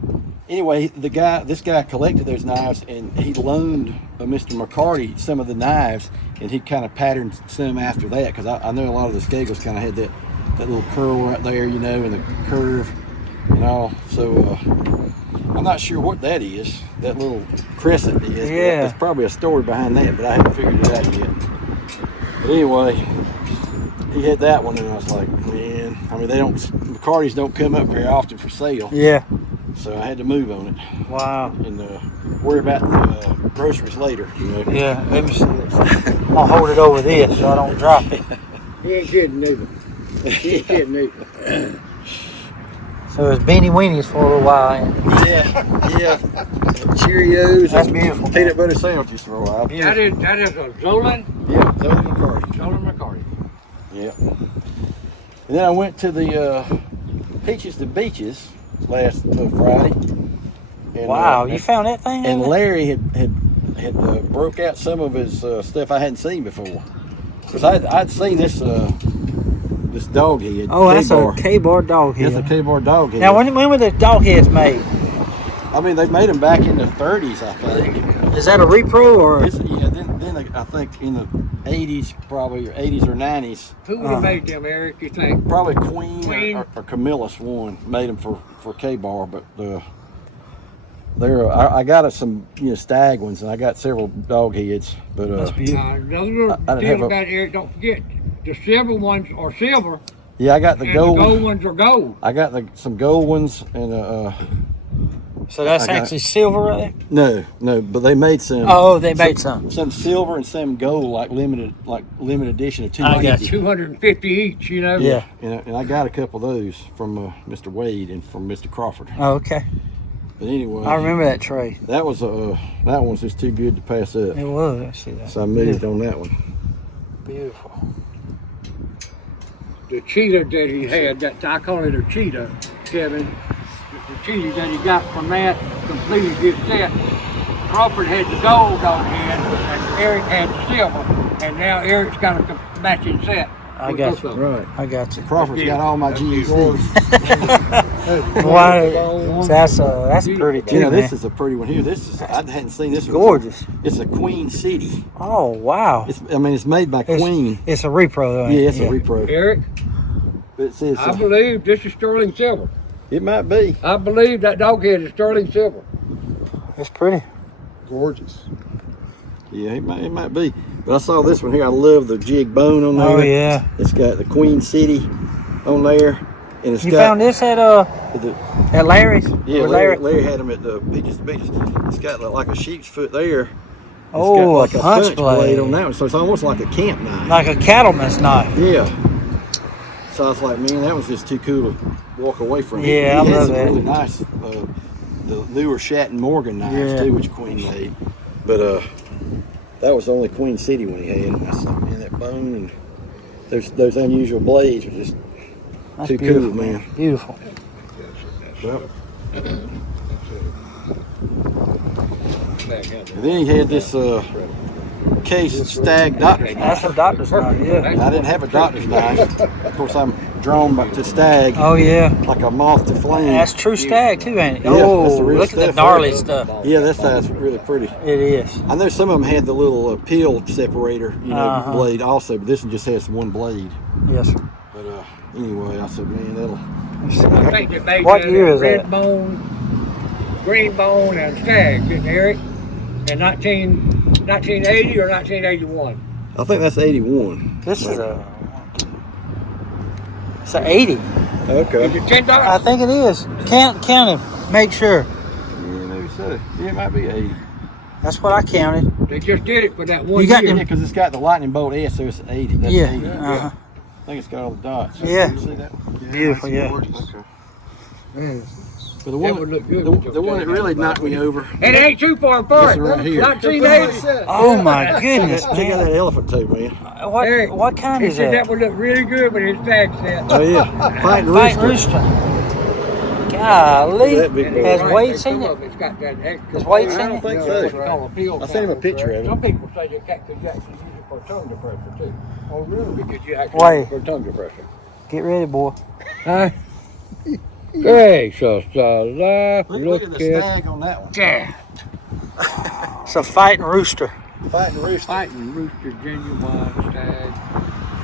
anyway, this guy collected those knives and he loaned Mr. McCarty some of the knives, and he kind of patterned some after that, because I know a lot of the Skagels kind of had that little curl right there, you know, and the curve and all. So I'm not sure what that is. That little crescent is. But Yeah. there's probably a story behind that, but I haven't figured it out yet. But anyway, he had that one, and I was like, man, I mean, McCarty's don't come up very often for sale, Yeah. so I had to move on it Wow. and worry about the groceries later, you know. Yeah. Let me see it. I'll hold it over this so I don't drop it. He ain't kidding either. He ain't kidding either. So it's beanie weenies for a little while. Yeah, Cheerios That's and beautiful. peanut butter sandwiches for a while. That is a Zolan. Yeah, Zoe McCarty. Zolan McCarty. Yeah. And then I went to the Peaches to Beaches last Friday. And, Wow, you found that thing? And Larry had broke out some of his stuff I hadn't seen before. Because I'd seen this this dog head. Oh, that's K-bar. a K-bar dog head. That's a K-bar dog head. Now, when were the dog heads made? I mean, they made them back in the 30s, I think. Is that a repro or? Then I think in the 80s, probably, or 80s or 90s. Who would have made them, Eric, you think? Probably Queen, Queen. Or Camillus one made them for K-Bar, but they're I got some stag ones, and I got several dog heads, but That's beautiful. Another little I didn't deal have a- about Eric, don't forget, the silver ones are silver, yeah, I got the and gold. the gold ones are gold. I got some gold ones, and So that's I got- actually silver right there? no, but they made some. Oh, they made some. Some silver and some gold, like limited edition of I got 250. 250 each, you know? Yeah. And I got a couple of those from Mr. Wade and from Mr. Crawford. Oh, okay. But anyway, I remember that tray. that was that one's just too good to pass up. It was. I see that. So I moved on that one. Beautiful. The cheetah that he had, that I call it a cheetah, Kevin. The cheetah that he got from that completed his set. Crawford had the gold on hand, and Eric had the silver, and now Eric's got a matching set. I with got both you. of them. Right. I got you. Crawford's got all my GECs. Wow. That's pretty too, You know, this man. is a pretty one here. This is I hadn't seen this one. Gorgeous. It's a Queen City. Oh, wow. It's made by Queen. It's a repro, though. ain't Yeah, it? it's a repro. Eric, But it says I believe this is sterling silver. it might be. I believe that dog head is sterling silver. It's pretty. Gorgeous. Yeah, it might be. But I saw this one here. I love the jig bone on there. Oh, yeah. It's got the Queen City on there, and it's You got found this at Larry's? yeah. With Larry had them at the Peaches. It's got like a sheep's foot there. It's Oh, got like a punch blade. on that one, so it's almost like a camp knife. Like a cattleman's knife. Yeah. So I was like, man, that was just too cool to walk away from. Yeah, I He had love some that. really nice, the newer Shatton Morgan knives Yeah. too, which Queen made. But that was the only Queen City one he had. And I said, man, that bone and those unusual blades were just That's too beautiful, cool, man. Beautiful. Well, and then he had this case stag doctor's That's knife. a doctor's knife, yeah. I didn't have a doctor's knife. Of course, I'm drawn to stag Oh, yeah. like a moth to flame. That's true stag, too, ain't it? Yeah, Oh, that's the real look at the stuff gnarly there. stuff. Yeah, that's really pretty. It is. I know some of them had the little peel separator, Uh-huh. blade also, but this one just has one blade. Yes, sir. But anyway, I said, man, that'll. I think they made What that year is red that? bone, green bone, and stag, didn't Eric? In 1980 or 1981. I think that's 81. This is it's a 80. Is Okay. it $10? I think it is. Count him. Make sure. Yeah, maybe so. Yeah, it might be 80. That's what I counted. They just did it for that one You got year. them- Yeah, because it's got the lightning bolt S, so it's 80. That's Yeah. 80. Uh-huh. I think it's got all the dots. Yeah. You see that? Beautiful, yeah. Okay. Man, But the That one, would look good. the one that really knocked me over. And it ain't too far apart. This one right here. 1980. Oh my goodness, Check out man. that elephant toe, man. What kind He is said that that? would look really good with his tag set. Oh yeah, fighting Fight rooster. rooster. Golly. That big boy. Has Right, Wade there's seen some it? of it's got that extra. Has Wade I seen don't it? think Yeah. so. It's called a field I seen him a camera. picture of it. Some people say that Cactus Jackson use it for tongue depressor too. oh really? Because you actually Wade. use it for tongue depressor. Get ready, boy. Huh? Gracious alive. Look at the stag on that one. Yeah. It's a fighting rooster. Fighting rooster. Fighting rooster, genuine stag.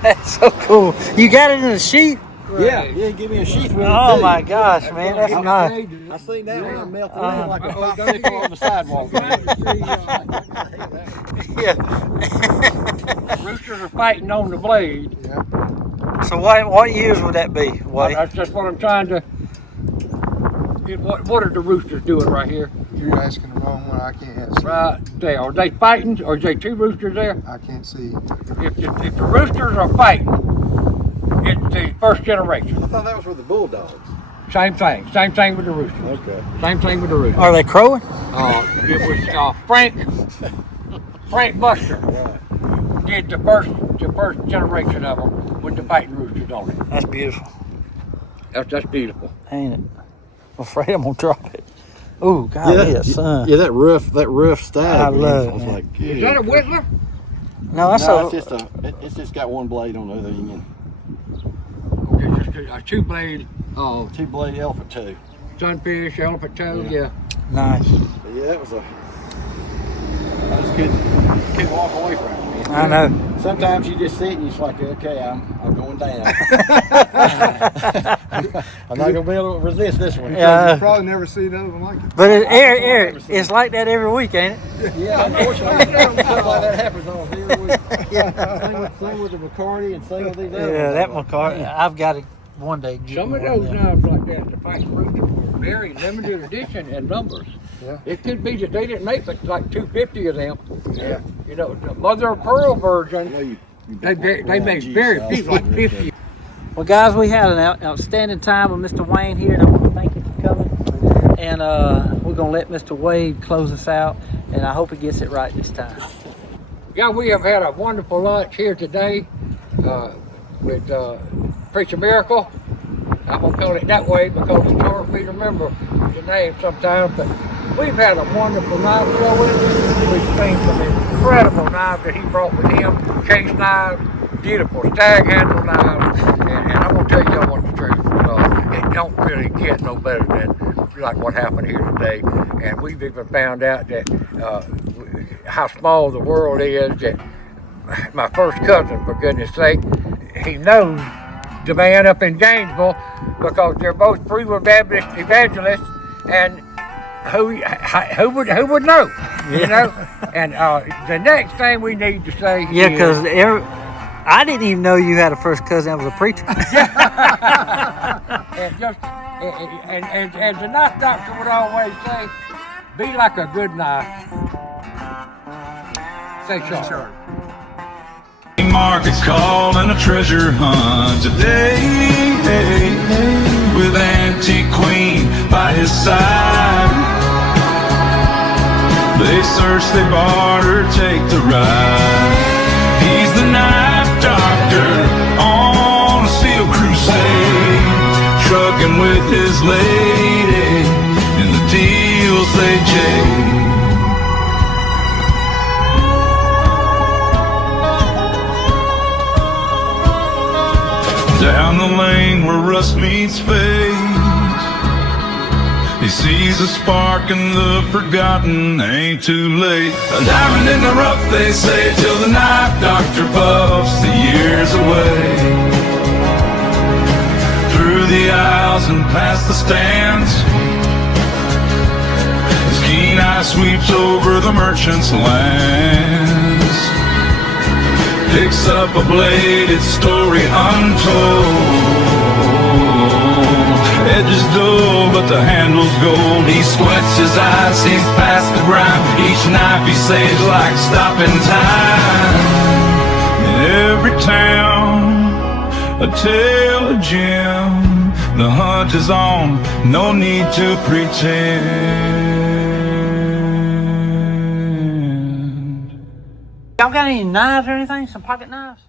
That's so cool. You got it in a sheet? Yeah, give me a sheath with it Oh too. my gosh, man. That's nice. I seen that one melted Uh-huh. away like a popsicle on the sidewalk. Yeah. Roosters are fighting on the blade. So what years would that be? Wade? That's just what I'm trying to. What are the roosters doing right here? You're asking the wrong one. I can't see. Right there. Are they fighting? Or is there two roosters there? I can't see. If the roosters are fighting, it's the first generation. I thought that was with the bulldogs. Same thing. Same thing with the roosters. Okay. Same thing with the roosters. Are they crowing? It was Frank Buster did the first generation of them with the fighting roosters on it. That's beautiful. That's beautiful. Ain't it? I'm afraid I'm gonna drop it. Oh God, yeah, son. Yeah, that rough stag. I love it, was man. like, Is that a whittler? No, that's no, a. it's just got one blade on the other end. Okay, just a two-blade Two blade elephant toe. sunfish, elephant toe. Yeah. Nice. But yeah, that was I just couldn't walk away from it. Man. I know. Sometimes you just sit and you're just like, okay, I'm going down. I'm not gonna be able to resist this one. Yeah. You'll probably never see another one like it. But Eric, it's like that every week, ain't it? Yeah, unfortunately, something like that happens almost every week. Same with the McCarty and same with these other Yeah, ones. that McCarty. I've got to one day get Some of one those them. knives like that, the Fight Rooster, were very limited edition in numbers. Yeah. It could be that they didn't make but like 250 of them. Yeah. You know, the mother of pearl version, You they made very few, like 50. Well, guys, we had an outstanding time with Mr. Wayne here, and I want to thank you for coming. And we're going to let Mr. Wade close us out, and I hope he gets it right this time. Yeah, we have had a wonderful lunch here today with Preacher Miracle. I'm going to call it that way because it's hard for me to remember the name sometimes, but we've had a wonderful knife showing. We've seen some incredible knives that he brought with him, case knives, beautiful stag handle knives, and I'm going to tell y'all what's the truth. It don't really get no better than like what happened here today, and we've even found out that how small the world is, that my first cousin, for goodness sake, he knows the man up in Gainesville because they're both proven Baptist evangelists, and who would know, you know? And the next thing we need to say Yeah, is, because I didn't even know you had a first cousin that was a preacher. and just and as the knife doctor would always say, be like a good knife. Say sharp. Market's calling a treasure hunt today, with Antique Queen by his side. They search, they barter, take the ride. He's the knife doctor on a steel crusade, trucking with his lady in the deals they jade. Down the lane where rust meets fate, he sees a spark in the forgotten, ain't too late. A diamond in the rough, they say, till the knife doctor puffs the years away. Through the aisles and past the stands, his keen eye sweeps over the merchant's lands. Picks up a blade, its story untold. Edges dull, but the handle's gold. He squints his eyes, sees past the grime. Each knife he saves like stopping time. In every town, a tale of Jim. The hunt is on, no need to pretend. Y'all got any knives or anything? Some pocket knives?